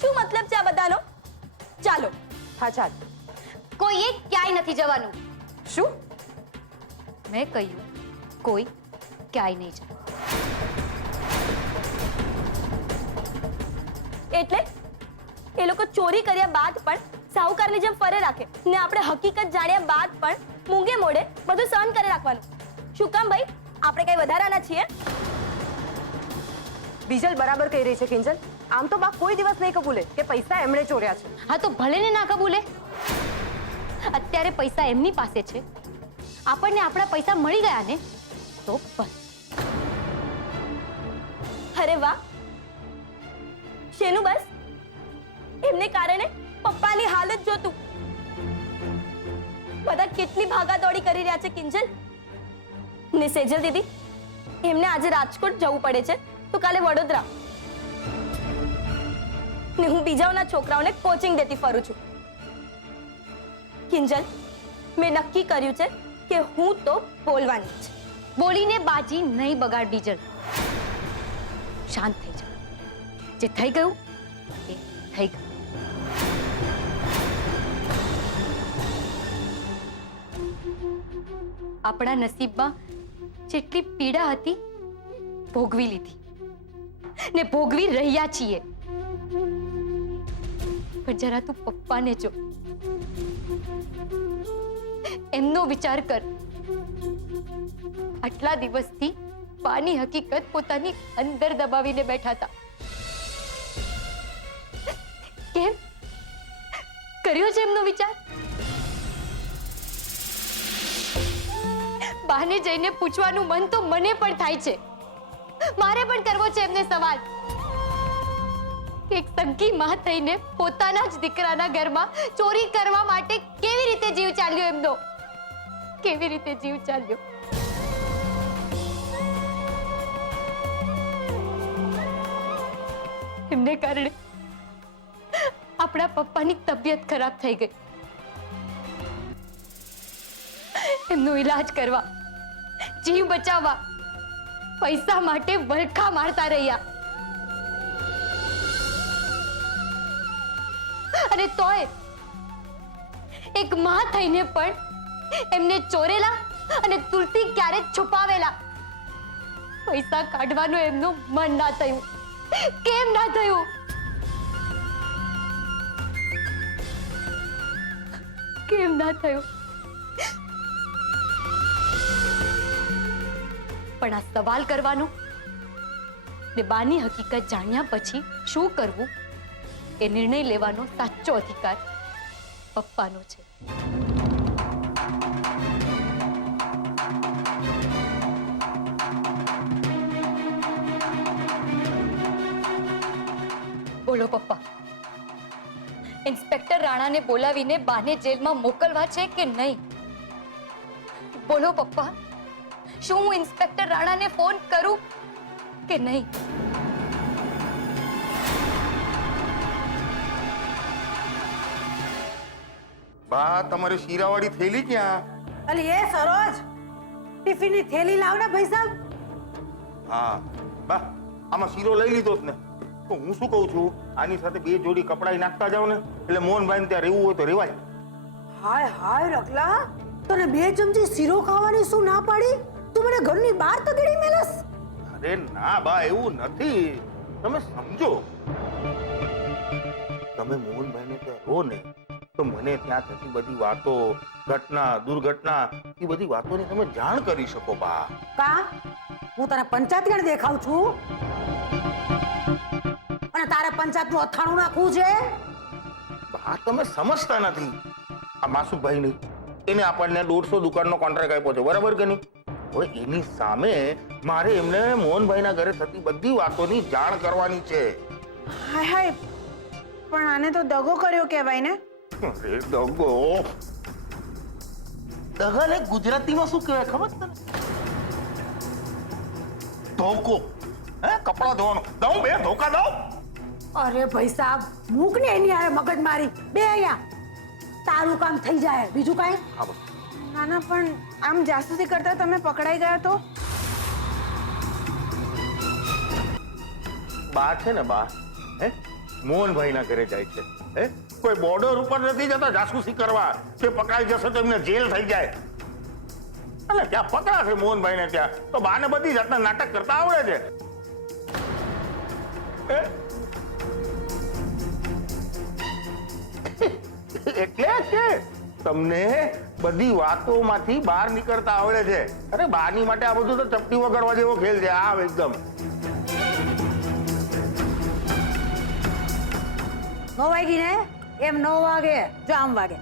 શું મતલબ છે આ બધાનો? ચાલો. હા ચાલ. કોઈએ ક્યાંય નથી જવાનું. શું? મેં કહ્યું કોઈ ક્યાંય નહીં જાય. એટલે એ લોકો ચોરી કર્યા બાદ પણ સાહુકારની જેમ ફરે રાખે ને આપણે હકીકત જાણ્યા બાદ પણ મૂંગે મોઢે બધું સહન કરી રાખવાનું. શું કામ ભાઈ? આપણે કઈ વધારાના છીએ? બીજલ બરાબર કહી રહી છે કિંજલ. આમ તો બા કોઈ દિવસ નહીં કબૂલે કે પૈસા એમણે ચોર્યા છે. હા તો ભલે ને ના કબૂલે. અત્યારે પૈસા એમની પાસે છે, આપણને આપણા પૈસા મળી ગયા ને તો બસ. અરે વાહ, શેનું બસ? એમને કારણે પપ્પાની હાલત જોતું. બધા કેટલી ભાગાદોડી કરી રહ્યા છે કિંજલ ને સેજલ દીદી. એમને આજે રાજકોટ જવું પડે છે તો કાલે વડોદરા, ને હું બીજાઓના છોકરાઓને કોચિંગ દેતી ફરું છું. કિંજલ, મેં નક્કી કર્યું છે કે હું તો બોલવાની જ. બોલીને બાજી નહીં બગાડ બીજલ. શાંત થઈ જાઓ. જે થઈ ગયું એ થઈ ગયું. આપણા નસીબમાં જેટલી પીડા હતી ભોગવી લીધી ને ભોગવી રહ્યા છીએ. પણ જરા તું પપ્પાને જો, એમનો વિચાર કર. આટલા દિવસથી બાની હકીકત પોતાની અંદર દબાવીને બેઠા હતા. કેમ કર્યો છે એમનો વિચાર? બાને જઈને પૂછવાનું મન તો મને પણ થાય છે. મારે પણ કરવો છે એમને સવાલ કે એક સગી માં થઈને પોતાના જ દીકરાના ઘરમાં ચોરી કરવા માટે કેવી રીતે જીવ ચાલ્યો એમનો? કેવી રીતે જીવ ચાલ્યો? એમને કારણે આપણા પપ્પાની તબિયત ખરાબ થઈ ગઈ. એમનો ઈલાજ કરવા, જીવ બચાવવા પૈસા માટે વલખા મારતા રહ્યા. અને તોય એક માં થઈને પણ એમને ચોરેલા અને તુલસી ક્યારે છુપાવેલા પૈસા કાઢવાનું એમનું મન ના થયું. કેમ ના થયું? કેમ ના થયું? પણ આ સવાલ કરવાનો ને બાની હકીકત જાણ્યા પછી શું કરવું એ નિર્ણય લેવાનો સાચો અધિકાર પપ્પાનો છે. બોલો પપ્પા, ઇન્સ્પેક્ટર રાણાને બોલાવીને બાને જેલમાં મોકલવા છે કે નહીં? બોલો પપ્પા, શું હું ઇન્સ્પેક્ટર રાણાને ફોન કરું કે નહીં? બા, તમારી શીરાવાળી થેલી ક્યાં? અલી એ સરોજ, ટિફિનની થેલી લાવ ને ભાઈ સાહેબ. હા બા, આમાં શીરો લઈ લીધો જ ને. તો હું શું કહું છું, આની સાથે 2 જોડી કપડાં નાખતા જાવ ને, એટલે મોહનભાઈને ત્યાં રહેવું હોય તો રેવાય. હાય હાય રગલા, તને 2 ચમચી શીરો ખાવાની શું ના પાડી? તું મને ઘરની બહાર તગડી મેલસ. અરે ના બા, એવું નથી, તમે સમજો. તમે મોહનભાઈને ત્યાં રહો ને તો મને ત્યાં થતી બધી વાતો, ઘટના, દુર્ઘટના, એ બધી વાતોની તમે જાણ કરી શકો બા. કા હું તને પંચાયતગણ દેખાઉં છું અને તારે પંચાયતનું અથાણું નાખવું છે? બા તમે સમજતા નથી. આ માસુભાઈ નહીં, એને આપણને 150 દુકાનનો કોન્ટ્રાક્ટ આપ્યો છે, બરાબર કે નહીં? હવે એની સામે મારે એમને મોહનભાઈના ઘરે થતી બધી વાતોની જાણ કરવાની છે. હાય હાય, પણ આને તો દગો કર્યો કહેવાય ને. અરે દગો, દગાને ગુજરાતીમાં શું કહેવાય ખબર તને? ધોકો. કપડા ધોવાનો. દઉં બે ધોકા દઉં? અરે ભાઈ સાહેબ, મૂક ને એની હારે મગજ મારી. બે અહીંયા, તારું કામ થઈ જાય, બીજું કાંઈ? હા બસ. ના ના, પણ આમ જાસૂસી કરતા તમે પકડાઈ ગયા તો? બા છે ને બા, મોહનભાઈના ઘરે જાય છે. કોઈ બોર્ડર ઉપર નથી જતા જાસૂસી કરવા કે પકડાઈ જશે તો એમને જેલ થઈ જાય. અને ત્યાં પકડાશે મોહનભાઈને ત્યાં તો બાને બધી જાતના નાટક કરતા આવડે છે. એટલે કે તમને બધી વાતોમાંથી બહાર નીકળતા આવડે છે. અરે બાની માટે આ બધું તો ચપટી વગાડવા જેવો ખેલ છે. આ એકદમ 9 વાગી ને એમ 9 વાગે, જો આમ વાગે.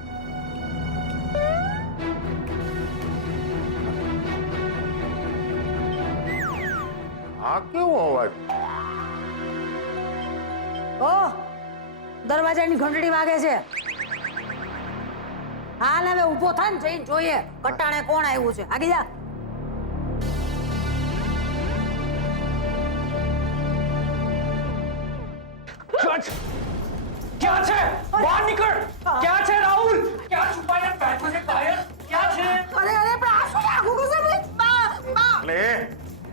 આ કેવો અવાજ? ઓ દરવાજાની ઘંટડી વાગે છે. હાલ હવે ઊભો થા ને જઈને જોઈએ કટાણે કોણ આવ્યું છે. આગી જા. ક્યાં છે? બહાર નીકળ. ક્યાં છે રાહુલ? ક્યાં છુપાઈને બેઠો છે કાયર? ક્યાં છે? અરે અરે પણ આ શું લાગુ કે છે ભાઈ? બા બા. અને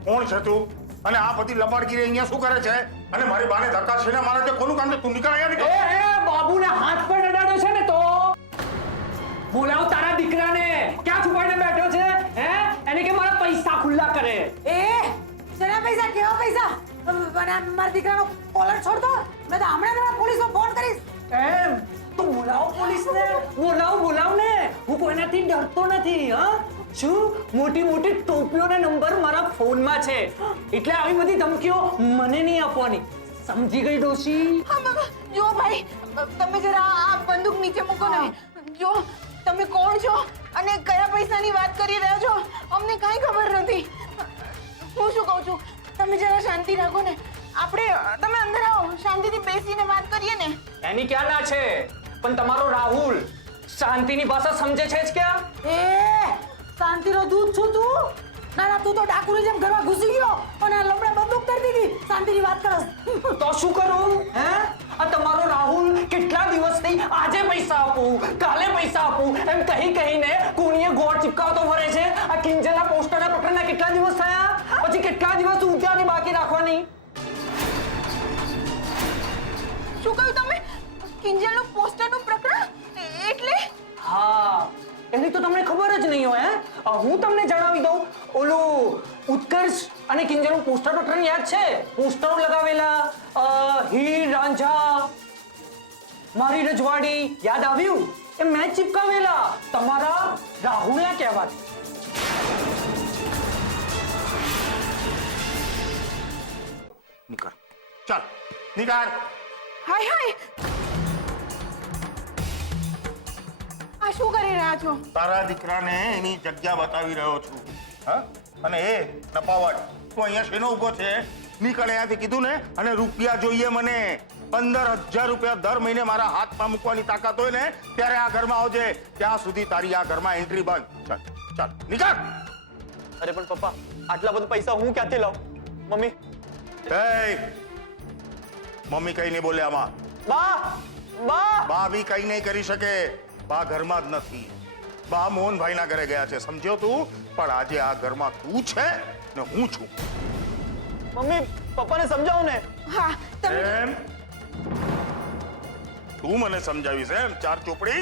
કોણ છે તું? અને આ બધી લબાડગીરી અહીંયા શું કરે છે? અને મારી બાને ધક્કા છે ને મારે તે કોનું કામ છે? તું નીકળ અહીંયા, નીકળ. બાબુને હાથ પર અડાડ્યો છે ને તો બોલાવ તારા દીકરાને. ક્યાં છુપાઈને બેઠો છે? એને કે મારા પૈસા ખુલ્લા કરે. એ શેના પૈસા? કેવા પૈસા? મારા દીકરાનો કોલર છોડતો. મેં તો હમણાં પોલીસમાં ફોન કરીશ. એમ તો બોલાવો પોલીસને. બોલાવ ને. હું કોઈનાથી ડરતો નથી. હા શું મોટી મોટી ટોપીઓના નંબર મારા ફોનમાં છે, એટલે આવી બધી ધમકીઓ મને નહીં આપવાની. સમજી ગઈ ડોશી? હા બાબા, જો ભાઈ, તમે જરા આ બંદૂક નીચે મૂકો ને. જો તમે કોણ છો અને કયા પૈસાની વાત કરી રહ્યા છો, અમને કાંઈ ખબર નથી. હું શું કહું છું, તમે જરા શાંતિ રાખો ને. તમે અંદર આવો, શાંતિથી બેસીને વાત કરીએ ને. એની ક્યાં ના છે, પણ તમારો રાહુલ શાંતિની ભાષા સમજે છે જ ક્યાં? એ શાંતિનો દૂધ છું તું? ના ના, તું તો ડાકુની જેમ ઘરમાં ઘૂસી ગયો અને લમડે બંદૂક કરી દીધી. શાંતિની વાત કરસ તો શું કરું? આ તમારો રાહુલ કેટલા દિવસથી આજે પૈસા આપું, કાલે પૈસા આપું એમ કહીને કોણીએ ગોળ ચિપકાવતો ફરે છે. આ કિંજલના પોસ્ટરના પ્રકરણના કેટલા દિવસ થયા? પછી કેટલા દિવસ ઉદ્યાની બાકી રાખવાની? શું કહ્યું તમે? કિંજલનું પોસ્ટરનું પ્રકરણ? એટલે હા, એની તો તમને ખબર જ નહીં હોય. હું તમને જણાવી દઉં. ઓલું ઉત્કર્ષ અને કિંજલનું પોસ્ટર પ્રકરણ યાદ છે? પોસ્ટરો લગાવેલા, હીર રાંઝા, મારી રજવાડી, યાદ આવ્યું? એ મેં ચિપકાવેલા તમારા રાહુલના કહેવાથી. નીકળ, ચાલ નીકળ. હાય હાય, આ શું કરી રહ્યા છો? તારા દીકરાને એની જગ્યા બતાવી રહ્યો છું. હા, અને એ નપાવટ, તું અહીંયા શેનો ઊભો છે? નીકળ અહીંયાથી કીધું ને. અને રૂપિયા જોઈએ મને. 15,000 રૂપિયા દર મહિને મારા હાથમાં મૂકવાની તાકાત હોય ને ત્યારે આ ઘરમાં આવજે. ત્યાં સુધી તારી આ ઘરમાં એન્ટ્રી બંધ. ચાલ ચાલ નીકળ. અરે પણ પપ્પા, આટલા બધા પૈસા હું ક્યાંથી લાવું? મમ્મી, મમ્મી કઈ નહીં બોલે આમાં. બા બી કઈ નહીં કરી શકે. બા ઘરમાં જ નથી. બા મોહનભાઈના ઘરે ગયા છે, સમજ્યો તું? પણ આજે આ ઘરમાં તું છે ને હું છું. મમ્મી પપ્પાને સમજાવો ને. હા તમે એમ તું મને સમજાવીશ એમ? ચાર ચોપડી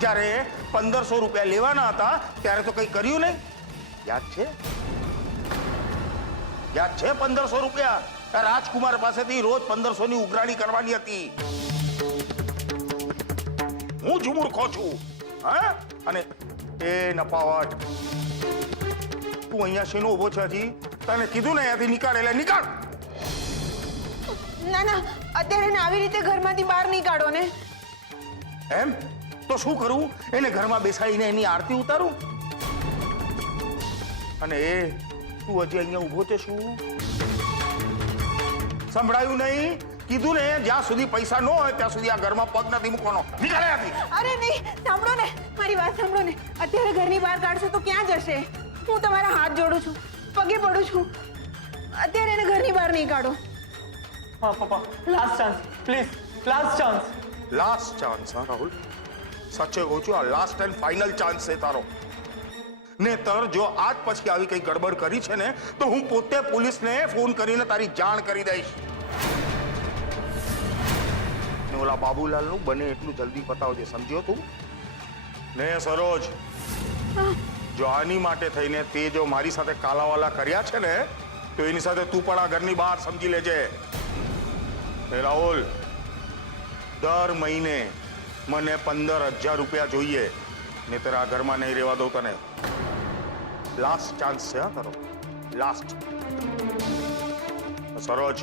જ્યારે 1500 રૂપિયા લેવાના હતા ત્યારે તો કઈ કર્યું નહીં. યાદ છે? યાદ છે 1500 રૂપિયા? આ રાજકુમાર પાસેથી રોજ 1500 ની ઉઘરાણી કરવાની હતી. હું જ મૂર્ખો છું. હા, અને એ નપાવટ તું અહીંયા શેનો ઉભો છે? હજી તને કીધું ને અહીંયાથી નીકાળ એટલે નીકાળ. ના ના અત્યારે એને આવી રીતે ઘરમાંથી બહાર નહીં કાઢો ને. એમ તો શું કરું? એને ઘરમાં બેસાડીને એની આરતી ઉતારું? અને એ તું હજી અહીંયા ઊભો છે શું? સંભળાયું નહીં? કીધું ને જ્યાં સુધી પૈસા ન હોય ત્યાં સુધી આ ઘરમાં પગ નથી મૂકવાનો. નીકળે આથી. અરે નહીં, સાંભળો ને મારી વાત સાંભળો ને. અત્યારે ઘરની બહાર કાઢશો તો ક્યાં જશે? હું તમારા હાથ જોડું છું, પગે પડું છું. અત્યારે એને ઘરની બહાર નહીં કાઢો. હા પપ્પા, last chance please, last chance. Last chance? હા રાહુલ, સાચે કહું છું, આ લાસ્ટ એન્ડ ફાઇનલ ચાન્સ છે તારો. નેતર જો આજ પછી આવી કઈ ગડબડ કરી છે ને તો હું પોતે પોલીસને ફોન કરીને તારી જાણ કરી દઈશ. ને ઓલા બાબુલાલનું બને એટલું જલ્દી બતાવજે, સમજ્યો તું? ને સરોજ, જો આની માટે થઈને તે જો મારી સાથે કાલાવાલા કર્યા છે ને તો એની સાથે તું પણ આ ઘરની બહાર, સમજી લેજે. હે રાહુલ, દર મહિને મને 15,000 રૂપિયા જોઈએ, નહીંતર આ ઘરમાં નહીં રહેવા દઉં તને. લાસ્ટ ચાન્સ છે હા તારો, લાસ્ટ. સરોજ,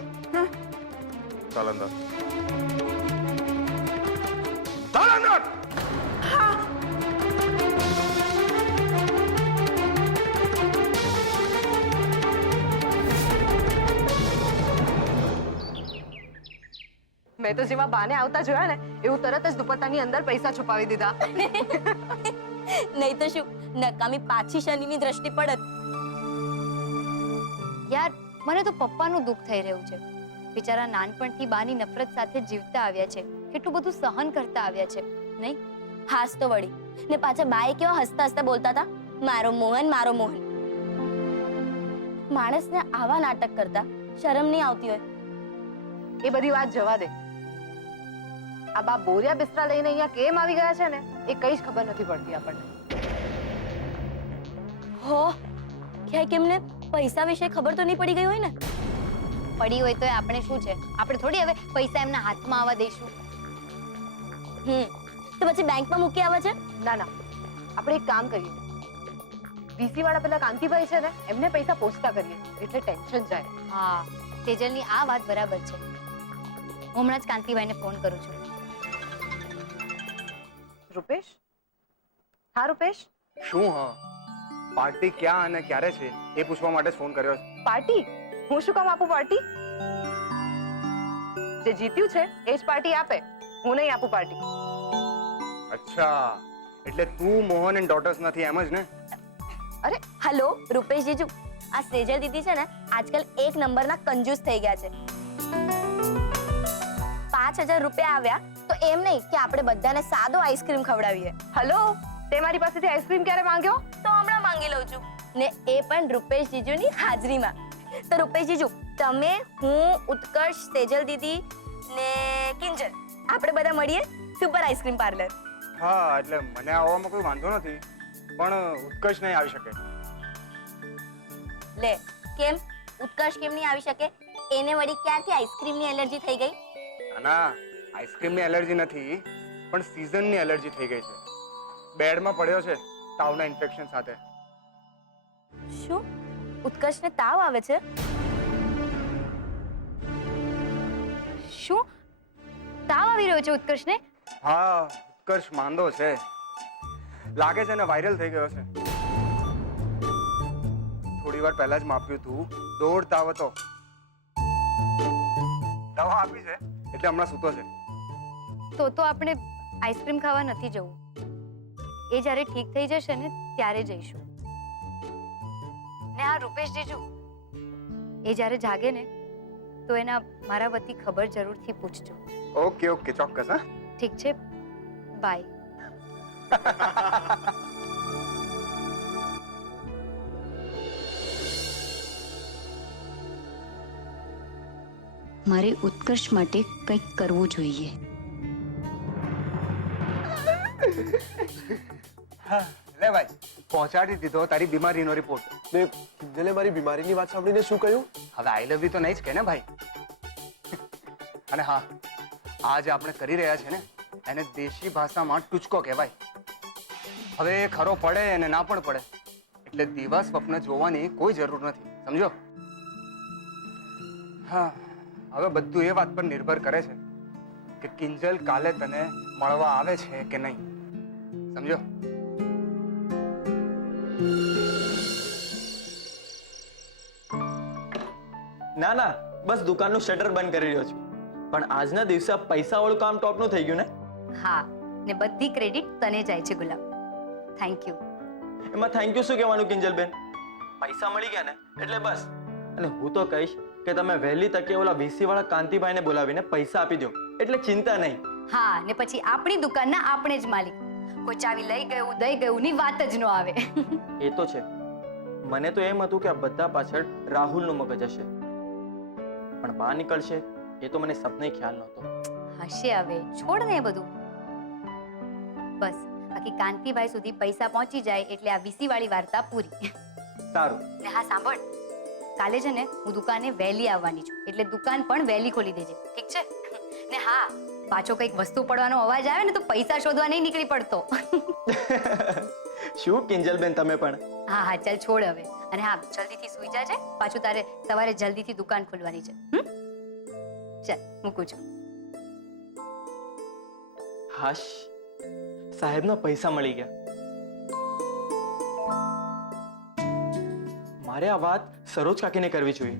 ચાલ અંદર. ચાલ અંદર. મેં તો જેમાં બાને આવતા જોયા ને એવું તરત જ દુપટ્ટાની અંદર પૈસા છુપાવી દીધા. નહીં તો શું, નકામી પાછી શનિની દ્રષ્ટિ પડત. યાર, મને તો પપ્પાનું દુઃખ થઈ રહ્યું છે. બિચારા નાનપણથી બાની નફરત સાથે જીવતા આવ્યા છે, કેટલું બધું સહન કરતા આવ્યા છે, નહીં? હાસ તો વળી. ને પાછા બાએ કેવા હસતા હસતા બોલતા હતા, મારો મોહન, મારો મોહન. માણસને આવા નાટક કરતા શરમ નહીં આવતી હોય? એ બધી વાત જવા દે. આ બા બોરિયા બિસ્તરા લઈને અહીંયા કેમ આવી ગયા છે ને એ કઈ જ ખબર નથી પડતી આપણને. હો, ક્યાંય કેમને પૈસા વિશે ખબર તો નહીં પડી ગઈ હોય ને? પડી હોય તો આપણે શું છે, આપણે થોડી હવે પૈસા એમના હાથમાં આવવા દઈશું. તો પછી બેંકમાં મૂકી આવે છે? ના ના, આપણે એક કામ કરીએ, વીસી વાળા પેલા કાંતિભાઈ છે ને એમને પૈસા પહોંચતા કરીએ એટલે ટેન્શન જાય. હા, તેજલની આ વાત બરાબર છે. હું હમણાં જ કાંતિભાઈને ફોન કરું છું. રૂપેશ? હા રૂપેશ. શું? હા, પાર્ટી ક્યાં અને ક્યારે છે એ પૂછવા માટે ફોન કર્યો છે. પાર્ટી? હું શું કામ આપું પાર્ટી? જે જીત્યું છે એ જ પાર્ટી આપે, હું નહીં આપું પાર્ટી. અચ્છા, એટલે તું મોહન એન્ડ ડોટર્સ નથી એમ જ ને? અરે હેલો રૂપેશ જીજુ, આ સેજલ દીદી છે ને આજકાલ એક નંબરના કંજૂસ થઈ ગયા છે. 5,000 રૂપિયા આવ્યા તો એમ નહીં કે આપણે બધાને સાદો આઈસ્ક્રીમ ખવડાવીએ. હલો, તે મારી પાસેથી આઈસ્ક્રીમ ક્યારે માંગ્યો? તો હમણાં માંગી લઉં છું, ને એ પણ રૂપેશ જીજુની હાજરીમાં. તો રૂપેશ જીજુ, તમે, હું, ઉત્કર્ષ, સેજલ દીદી ને કિંજલ, આપણે બધા મળીએ સુપર આઈસ્ક્રીમ પાર્લર. હા, એટલે મને આવવામાં કોઈ વાંધો નથી, પણ ઉત્કર્ષ નહીં આવી શકે. લે, કેમ? ઉત્કર્ષ કેમ નહીં આવી શકે? એને વળી ક્યારથી આઈસ્ક્રીમની એલર્જી થઈ ગઈ? ના, આઈસ્ક્રીમની એલર્જી નથી, પણ સીઝનની એલર્જી થઈ ગઈ છે. બેડમાં પડ્યો છે તાવના ઇન્ફેક્શન સાથે. શું? ઉત્કર્ષને તાવ આવે છે? શું તાવ આવી રહ્યો છે ઉત્કર્ષને? હા, ઉત્કર્ષ માંદો છે, લાગે છે ને વાયરલ થઈ ગયો છે. થોડી વાર પહેલા જ માપ્યું તું, દોઢ તાવ હતો. દવા આપી છે એટલે હમણાં સૂતો છે. તો આપણે આઈસ્ક્રીમ ખાવા નથી જવું. એ જ્યારે ઠીક થઈ જશે ને ત્યારે જઈશું. ને આ રૂપેશ જીજુ, એ જ્યારે જાગે ને તો એના મારા વતી ખબર જરૂરથી પૂછજો. ઓકે ઓકે, ચોક્કસ. હા, ઠીક છે, બાય. મારે ઉત્કર્ષ માટે કંઈક કરવું જોઈએ. લે ભાઈ, પહોંચાડી દીધો તારી બીમારીનો રિપોર્ટ. ને કિંજલે મારી બીમારીની વાત સાંભળીને શું કહ્યું? હવે આઈ લવ યુ તો નહીં જ કે ને ભાઈ. અને હા, આ જે આપણે કરી રહ્યા છે ને એને દેશી ભાષામાં ટૂચકો કહેવાય. હવે એ ખરો પડે અને ના પણ પડે એટલે દિવા સ્વપ્ન જોવાની કોઈ જરૂર નથી, સમજો? હા, હવે બધું એ વાત પર નિર્ભર કરે છે કે કિંજલ કાલે તને મળવા આવે છે કે નહીં, સમજો? ના ના, બસ દુકાનનું શટર બંધ કરી રહ્યો છું. પણ આજના દિવસે પૈસા વાળું કામ ટોપનું થઈ ગયું ને. હા, ને બધી ક્રેડિટ તને જાય છે ગુલાબ. Thank you. એમાં થેન્ક યુ શું કહેવાનું કિંજલબેન? પૈસા મળી ગયા ને એટલે બસ. અને હું તો કહીશ કે તમે વહેલી તકે ઓલા વીસી વાળા કાંતિભાઈને બોલાવીને પૈસા આપી દો એટલે ચિંતા નહીં. હા, ને પછી આપણી દુકાનના આપણે જ માલિક. કોઈ ચાવી લઈ ગયું દઈ ગયું ની વાત જ ન આવે. એ તો છે. મને તો એમ હતું કે આ બધા પાછળ રાહુલનું મગજ હશે, પણ બહાર નીકળશે એ તો મને સપને ખ્યાલ નહોતો. હશે, હવે છોડ ને એ બધું. બસ બાકી કાંતિભાઈ સુધી પૈસા પહોંચી જાય એટલે આ વીસી વાળી વાર્તા પૂરી. સારું. ને હા સાંભળ, કાલે છે ને હું દુકાને વહેલી આવવાની છું એટલે દુકાન પણ વહેલી ખોલી દેજે, ઠીક છે? ને હા, પાછો કંઈક વસ્તુ પડવાનો અવાજ આવે ને તો પૈસા શોધવા નહીં નીકળી પડતો. શું કિંજલબેન તમે પણ? હા હા, ચાલ છોડ હવે. અને હા, જલ્દીથી સૂઈ જાજે, પાછું તારે સવારે જલ્દીથી દુકાન ખોલવાની છે. ચાલ મૂકું છું. હાશ, સાહેબના પૈસા મળી ગયા. મારે આ વાત સરોજ કાકીને કરવી જોઈએ.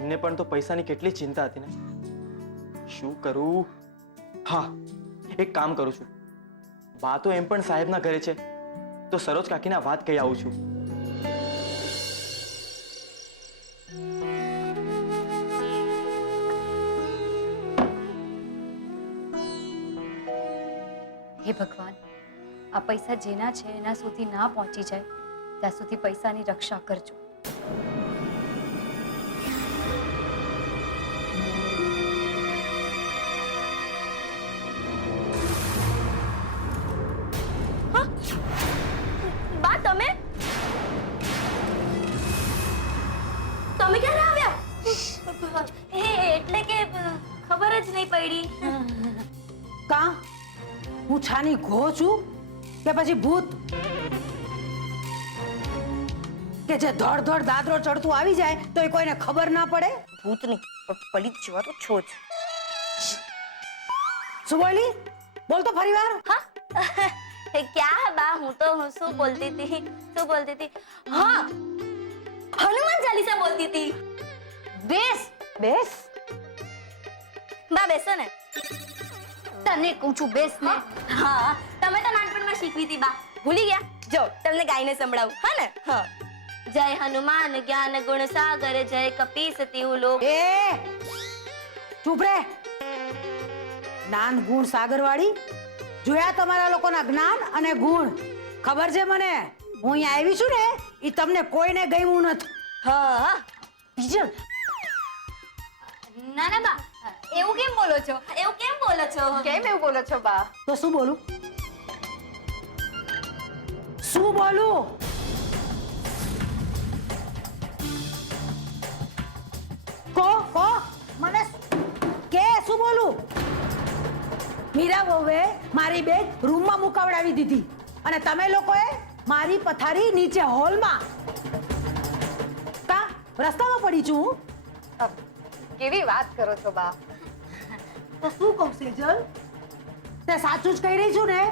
એમને પણ તો પૈસાની કેટલી ચિંતા હતી ને. શું કરું? હા, એક કામ કરું છું. બા તો એમ પણ સાહેબના ઘરે છે તો સરોજ કાકીને આ વાત કહી આવું છું. હે ભગવાન, આ પૈસા જેના છે એના સુધી ના પહોંચી જાય ત્યાં સુધી પૈસાની રક્ષા કરજો. બા, તમે ક્યારે આવ્યા? એટલે કે ખબર જ નહીં પડી. કા હું છાની ઘો છું કે પછી ભૂત કે જે ધડ ધડ દાદરો ચડતું આવી જાય તો એ કોઈને ખબર ના પડે? ભૂતની પડી જવા તો છો જ. શું બોલી? બોલ તો ફરી વાર. હા, क्या है बा? હું તો શું બોલતી હતી? હા, હનુમાન ચાલીસા બોલતી હતી. બેસ બેસ. બા બેસો ને. તને કહું છું બેસ ને. હા, તમે તો નાનપણમાં શીખવી હતી બા, ભૂલી ગયા? જો તમને ગાઈને સંભળાવું, હા ને? હા. જય હનુમાન જ્ઞાન ગુણ સાગર, જય કપીસ તિહુ લોક. એ ચૂપ રે. જ્ઞાન ગુણ સાગર વાળી જોયા તમારા લોકોના જ્ઞાન અને ગુણ. ખબર છે મને, હું અહીંયા આવી છું ને એ તમને કોઈને ગમ્યું નથી. હા. બીજું ના ના બા, એવું કેમ બોલો છો? કેમ એવું બોલો છો બા? તો શું બોલું? શું બોલું? કો મને કે શું બોલું? મીરા વહુએ મારી બેગ રૂમમાં મુકાવડાવી દીધી અને તમે લોકોએ મારી પથારી નીચે હોલમાં. કા રસ્તામાં પડી છું હું? કેવી વાત કરો છો બા? તો શું કહું સેજલ? તે સાચું જ કહી રહી છું ને?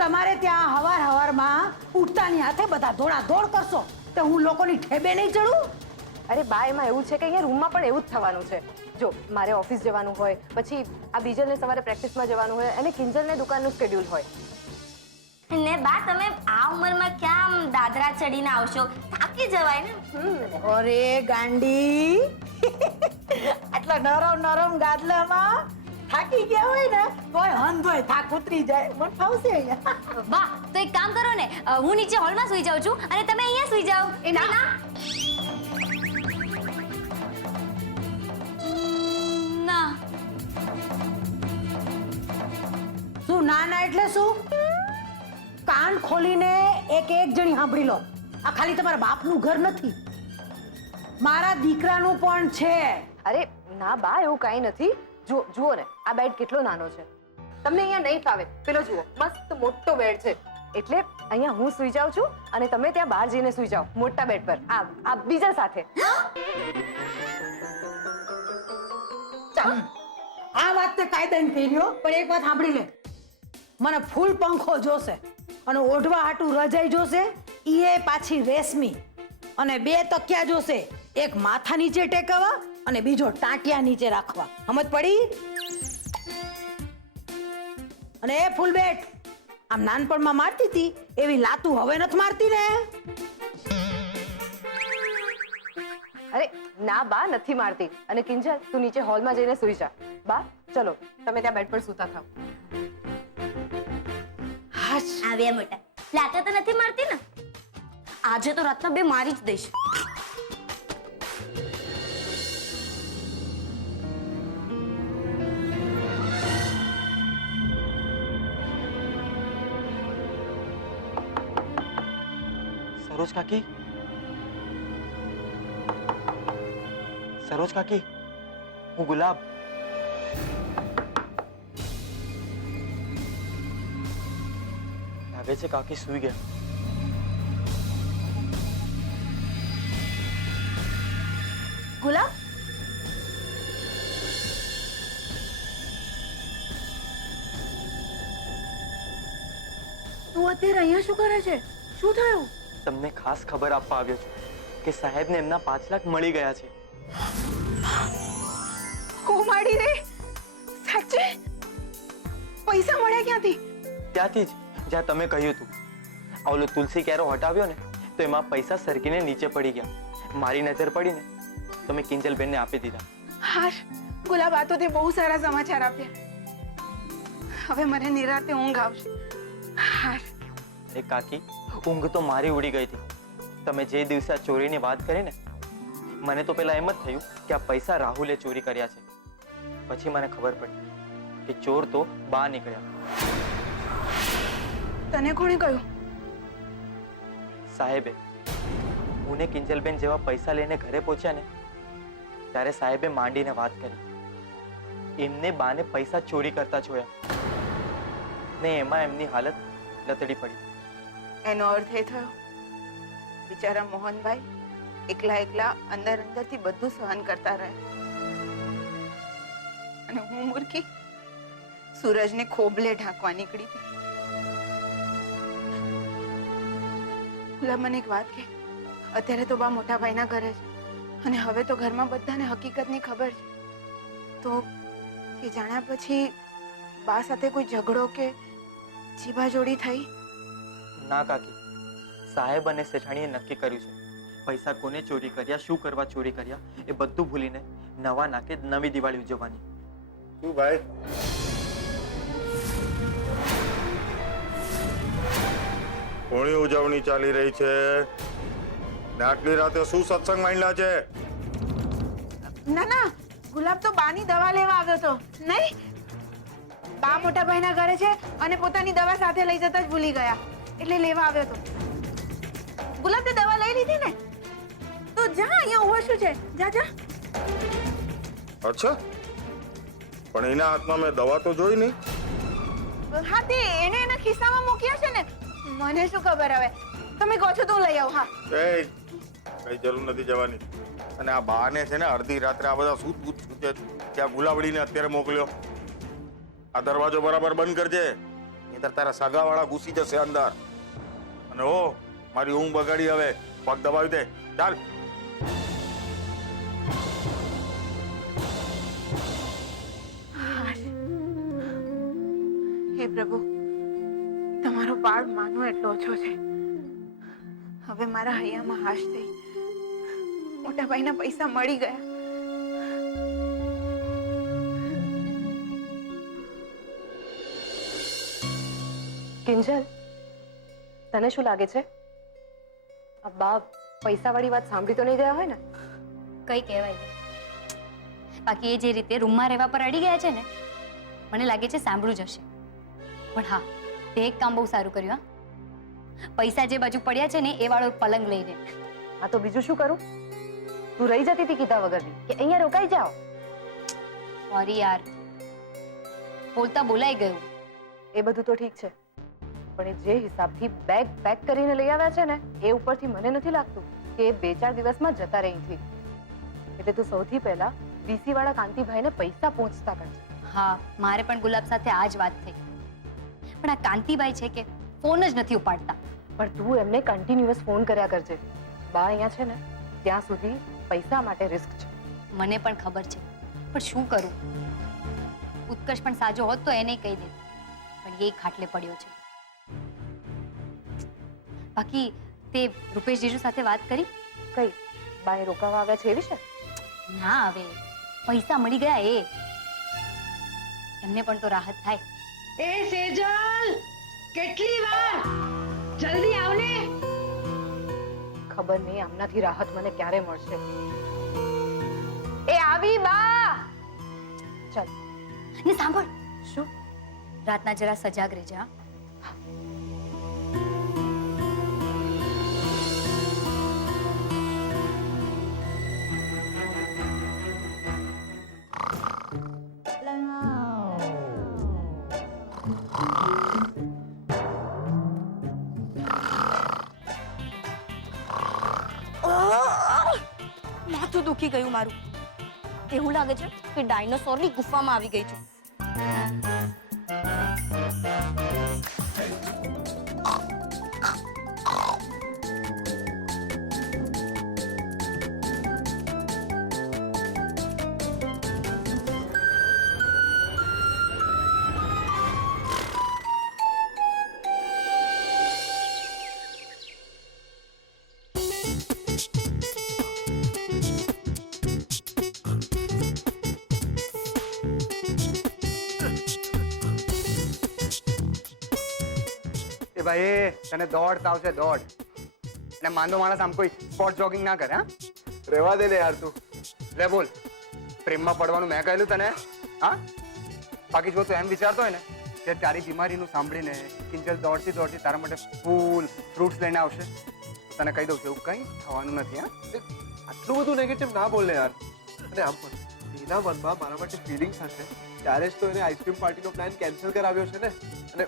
તમારે ત્યાં હવારમાં ઉઠતાની હાથે બધા દોડા દોડ કરશો તો હું લોકોની ઠેબે નહીં ચડું? અરે બા, એમાં એવું છે કે અહીંયા રૂમમાં પણ એવું જ થવાનું છે. જો મારે ઓફિસ જવાનું હોય, પછી આ બીજલને સવારે પ્રેક્ટિસમાં જવાનું હોય અને કિંજલને દુકાનનું શેડ્યુલ હોય. ને બા, તમે આ ઉંમરમાં ક્યાં દાદરા ચડીને આવશો? થાકી જવાય ને. અરે ગાંડી, આટલા નરમ ગાદલામાં થાકી ગયા હોય ને તોય હંધોય થાક ઉતરી જાય. મને ફાવશે અહીંયા. બા, તો એક કામ કરો ને, હું નીચે હોલમાં સૂઈ જાઉં છું અને તમે અહીંયા સૂઈ જાઓ. ના. એટલે શું? કાન ખોલીને એક જણી સાંભળી લો. આ ખાલી તમારા બાપનું ઘર નથી, મારા દીકરાનું પણ છે. અરે ના બા, એવું કાંઈ નથી. જુઓ ને, આ બેડ કેટલો નાનો છે. તમને અહીંયા નહીં ફાવે. પેલો જુઓ, મસ્ત મોટો બેડ છે. એટલે અહીંયા હું સૂઈ જાઉં છું અને તમે ત્યાં બહાર જઈને સૂઈ જાઓ મોટા બેડ પર, આ બીજા સાથે. આ વાત તે કાયદાની થઈ રહ્યો, પણ એક વાત સાંભળી લે. મને ફૂલ પંખો જોશે અને ઓઢવા હાટું રજાઈ જોશે, ઈએ પાછી રેશમી. અને 2 તકિયા જોશે, એક માથા નીચે ટેકવવા અને બીજો ટાંટિયા નીચે રાખવા. સમજ પડી? અને એ ફૂલ બેટ આમ નાનપણમાં મારતી હતી એવી લાતું હવે નથી મારતી ને? અરે ના બા, નથી મારતી. અને કિંજલ, તું નીચે હોલમાં જઈને સૂઈ જા. બા ચલો, તમે ત્યાં બેડ પર સૂતા થાવ. આવ્યા મોટા, લાતા તો નથી મારતી ને? આજે તો રાતના 2 મારી જ દઈશ. સરોજ કાકી, સરોજ કાકી, હું ગુલાબ. લાગે છે કાકી સૂઈ ગયા. ગુલાબ, તું અત્યારે અહીંયા શું કરે છે? શું થયું? તમને ખાસ ખબર આપવા આવ્યો છું કે સાહેબને એમના 5 લાખ મળી ગયા છે. ઓ માડી રે, સાચે? પૈસા મળ્યા ક્યાંથી? ત્યાંથી જ જ્યાં તમે કહ્યું હતું. ઓલો તુલસી કેરો હટાવ્યો ને તો એમાં પૈસા સરકીને નીચે પડી ગયા. મારી નજર પડી ને તો મેં કિંજલબેનને આપી દીધા. હાશ ગુલાબ, આ તો તે બહુ સારા સમાચાર આપ્યા. હવે મને નિરાતે ઊંઘ આવશે. હાશ. અરે કાકી, ઊંઘ તો મારી ઉડી ગઈ હતી. તમે જે દિવસે આ ચોરીની વાત કરી ને, મને તો પેલા એમ જ થયું કે આ પૈસા રાહુલે ચોરી કર્યા છે. પછી મને ખબર પડી કે ચોર તો બા નીકળ્યા. તને કોણે કહ્યું? સાહેબે. હું ને કિંજલબેન જેવા પૈસા લઈને ઘરે પહોંચ્યા ને ત્યારે સાહેબે માંડીને વાત કરી. એમને બાને પૈસા ચોરી કરતા જોયા ને એમાં એમની હાલત લતડી પડી. એનો અર્થ એ થયો બિચારા મોહનભાઈ એકલા અંદરથી બધું સહન કરતા રહ્યા અને હું મૂર્ખી સૂરજને ખોબલે ઢાંકવા નીકળી હતી. ગુલાબ, મને એક વાત કે, અત્યારે તો બા મોટા ભાઈના ઘરે છે અને હવે તો ઘરમાં બધાને હકીકતની ખબર છે. તો એ જાણ્યા પછી બા સાથે કોઈ ઝઘડો કે જીભાજોડી થઈ? ના કાકી, સાહેબ અને શેઠાણીએ નક્કી કર્યું છે પૈસા કોને ચોરી કર્યા, શું કરવા ચોરી કર્યા એ બધું ભૂલીને નવા નાકે નવી દિવાળી ઉજવવાની. શું ભાઈ? કોની ઉજવણી ચાલી રહી છે? આટલી રાતે શું સત્સંગ માંડ્યા છે? ના, ગુલાબ તો બાની દવા લેવા આવ્યો તો. નહીં, બા મોટા ભાઈના ઘરે છે અને પોતાની દવા સાથે લઈ જતા જ ભૂલી ગયા એટલે લેવા આવ્યો તો. ગુલાબ, તે દવા લઈ લીધી ને? તો જા, અહીંયા ઉભો શું છે? જા. અચ્છા, પણ એના હાથમાં મેં દવા તો જોઈ નહીં. હા, તે એને એના ખિસ્સામાં મૂક્યા છે ને. મને શું ખબર હવે? તમે કહો છો તો લઈ આવું. હા, કઈ જરૂર નથી જવાની. અને આ બાને છે ને અડધી રાત્રે આ બધા સૂત ત્યાં ગુલાબડીને અત્યારે મોકલ્યો. આ દરવાજો બરાબર બંધ કરજે, નહીંતર તારા સગાવાળા ઘૂસી જશે અંદર. અને ઓ મારી ઊંઘ બગાડી, હવે પગ દબાવી દે. ચાલ. હે પ્રભુ, તમારો બાળ માનો એટલો ઓછો છે. હવે મારા હૈયામાં હાશ થઈ. મોટા ભાઈના પૈસા મળી ગયા. કિંજલ, તને શું લાગે છે આ બા પૈસાવાળી વાત સાંભળી તો નહીં ગયા હોય ને? કઈ કહેવાય નહીં. બાકી એ જે રીતે રૂમમાં રહેવા પર અડી ગયા છે ને, મને લાગે છે સાંભળું જશે. પણ હા, તે એક કામ બહુ સારું કર્યું હા. પૈસા જે બાજુ પડ્યા છે ને એ વાળો પલંગ લઈ લે. હા તો બીજું શું કરું? તું રહી જતી હતી કીધા વગરની કે અહીંયા રોકાઈ જાઓ. સોરી યાર, બોલતા બોલાઈ ગયું. એ બધું તો ઠીક છે, પણ એ જે હિસાબથી બેગ પેક કરીને લઈ આવ્યા છે ને એ ઉપરથી મને નથી લાગતું કે એ 2-4 દિવસમાં જતા રહી થી. એટલે તું સૌથી પહેલા વીસી વાળા કાંતિભાઈને પૈસા પહોંચતા કરજે. હા, મારે પણ ગુલાબ સાથે આ જ વાત થઈ. પણ આ કાંતિભાઈ છે કે ફોન જ નથી ઉપાડતા. પણ તું એમને કન્ટિન્યુઅસ ફોન કર્યા કરજે. બા અહીંયા છે ને ત્યાં સુધી પૈસા માટે રિસ્ક છે. મને પણ ખબર છે, પણ શું કરું? ઉત્કર્ષ પણ સાજો હોત તો એને કહી દે, પણ એ ખાટલે પડ્યો છે. બાકી તે રૂપેશ જીજુ સાથે વાત કરી? કઈ બાએ રોકાવા આવ્યા છે એ વિશે? ના, હવે પૈસા મળી ગયા એ. એમને પણ તો રાહત થાય. એ સેજલ, કેટલી વાર? જલ્દી આવ ને. ખબર નહીં આમનાથી રાહત મને ક્યારે મળશે. એ આવી બા. ચાલ. ને સાંભળ, શું? રાતના જરા સજાગ રહેજે હા. માથું દુખી ગયું મારું. એવું લાગે છે કે ડાયનોસોરની ગુફામાં આવી ગઈ છું. એ ભાઈ તને દોડ આવશે દોડ. અને માંદો માણસ આમ કોઈ સ્પોટ જોગિંગ ના કરે. હા રહેવા દે ને યાર તું. લે બોલ, પ્રેમમાં પડવાનું મેં કહેલું તને? હા, બાકી જો તું એમ વિચારતો હોય ને કે તારી બીમારીનું સાંભળીને કિંજલ દોડતી દોડતી તારા માટે ફૂલ ફ્રૂટ્સ લઈને આવશે, તો તને કહી દઉં છું એવું કંઈ થવાનું નથી. હા, આટલું બધું નેગેટિવ ના બોલ ને યાર. અને આમ પણ એના મનમાં મારા માટે ફિલિંગ્સ હશે ત્યારે જ તો એને આઈસ્ક્રીમ પાર્ટીનો પ્લાન કેન્સલ કરાવ્યો છે ને. અને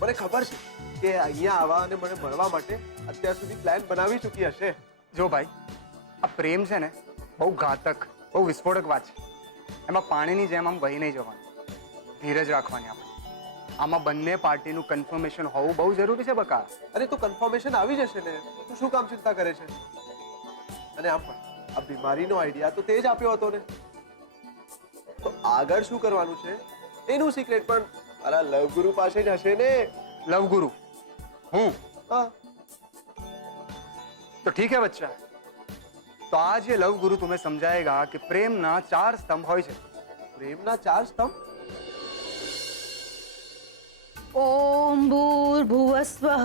મને ખબર છે કે અહીંયા આવવા અને મને મળવા માટે અત્યાર સુધી પ્લાન બનાવી ચૂકી હશે. જો ભાઈ, આ પ્રેમ છે ને બહુ ઘાતક, બહુ વિસ્ફોટક વાત છે. એમાં પાણીની જેમ આમ વહી નહીં જવાનું, ધીરજ રાખવાની. આપણે આમાં બંને પાર્ટીનું કન્ફર્મેશન હોવું બહુ જરૂરી છે બકા. અરે તો કન્ફર્મેશન આવી જશે ને, તું શું કામ ચિંતા કરે છે? અને આમ પણ આ બીમારીનો આઈડિયા તો તે જ આપ્યો હતો ને. તો આગળ શું કરવાનું છે એનું સિક્રેટ પણ મારા લવ ગુરુ પાસે જ હશે ને. લવ ગુરુ હું? હા, तो ठीक है बच्चा, तो आज ये लव गुरु तुम्हें समझाएगा कि प्रेम ना 4 स्तंभ હોય છે. પ્રેમના 4 સ્તંભ? ઓમ ભૂર્ભુવસ્વઃ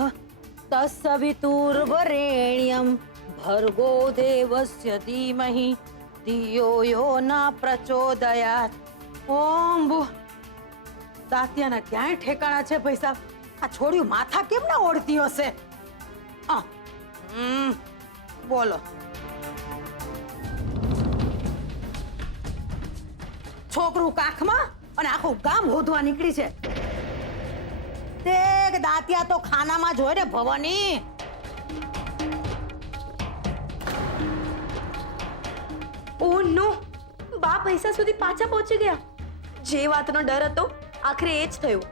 તત્સવિતુર્વરેણ્યમ ભર્ગો દેવસ્ય ધીમહિ ધિયો યો ન પ્રચોદયાત. ઓમ ભૂ. દાંતિયાના ક્યાંય ઠેકાણા છે પૈસા? આ છોડ્યું માથા કેમ ના ઓળતી હશે? બોલો. છોકરું કાખમાં અને આખું ગામ હોધવા નીકળી છે. તે દાંતિયા તો ખાનામાં જોઈ ને ભવાની. ઓ નો, બા પૈસા સુધી પાછા પહોંચી ગયા. જે વાતનો ડર હતો આખરે એ જ થયું.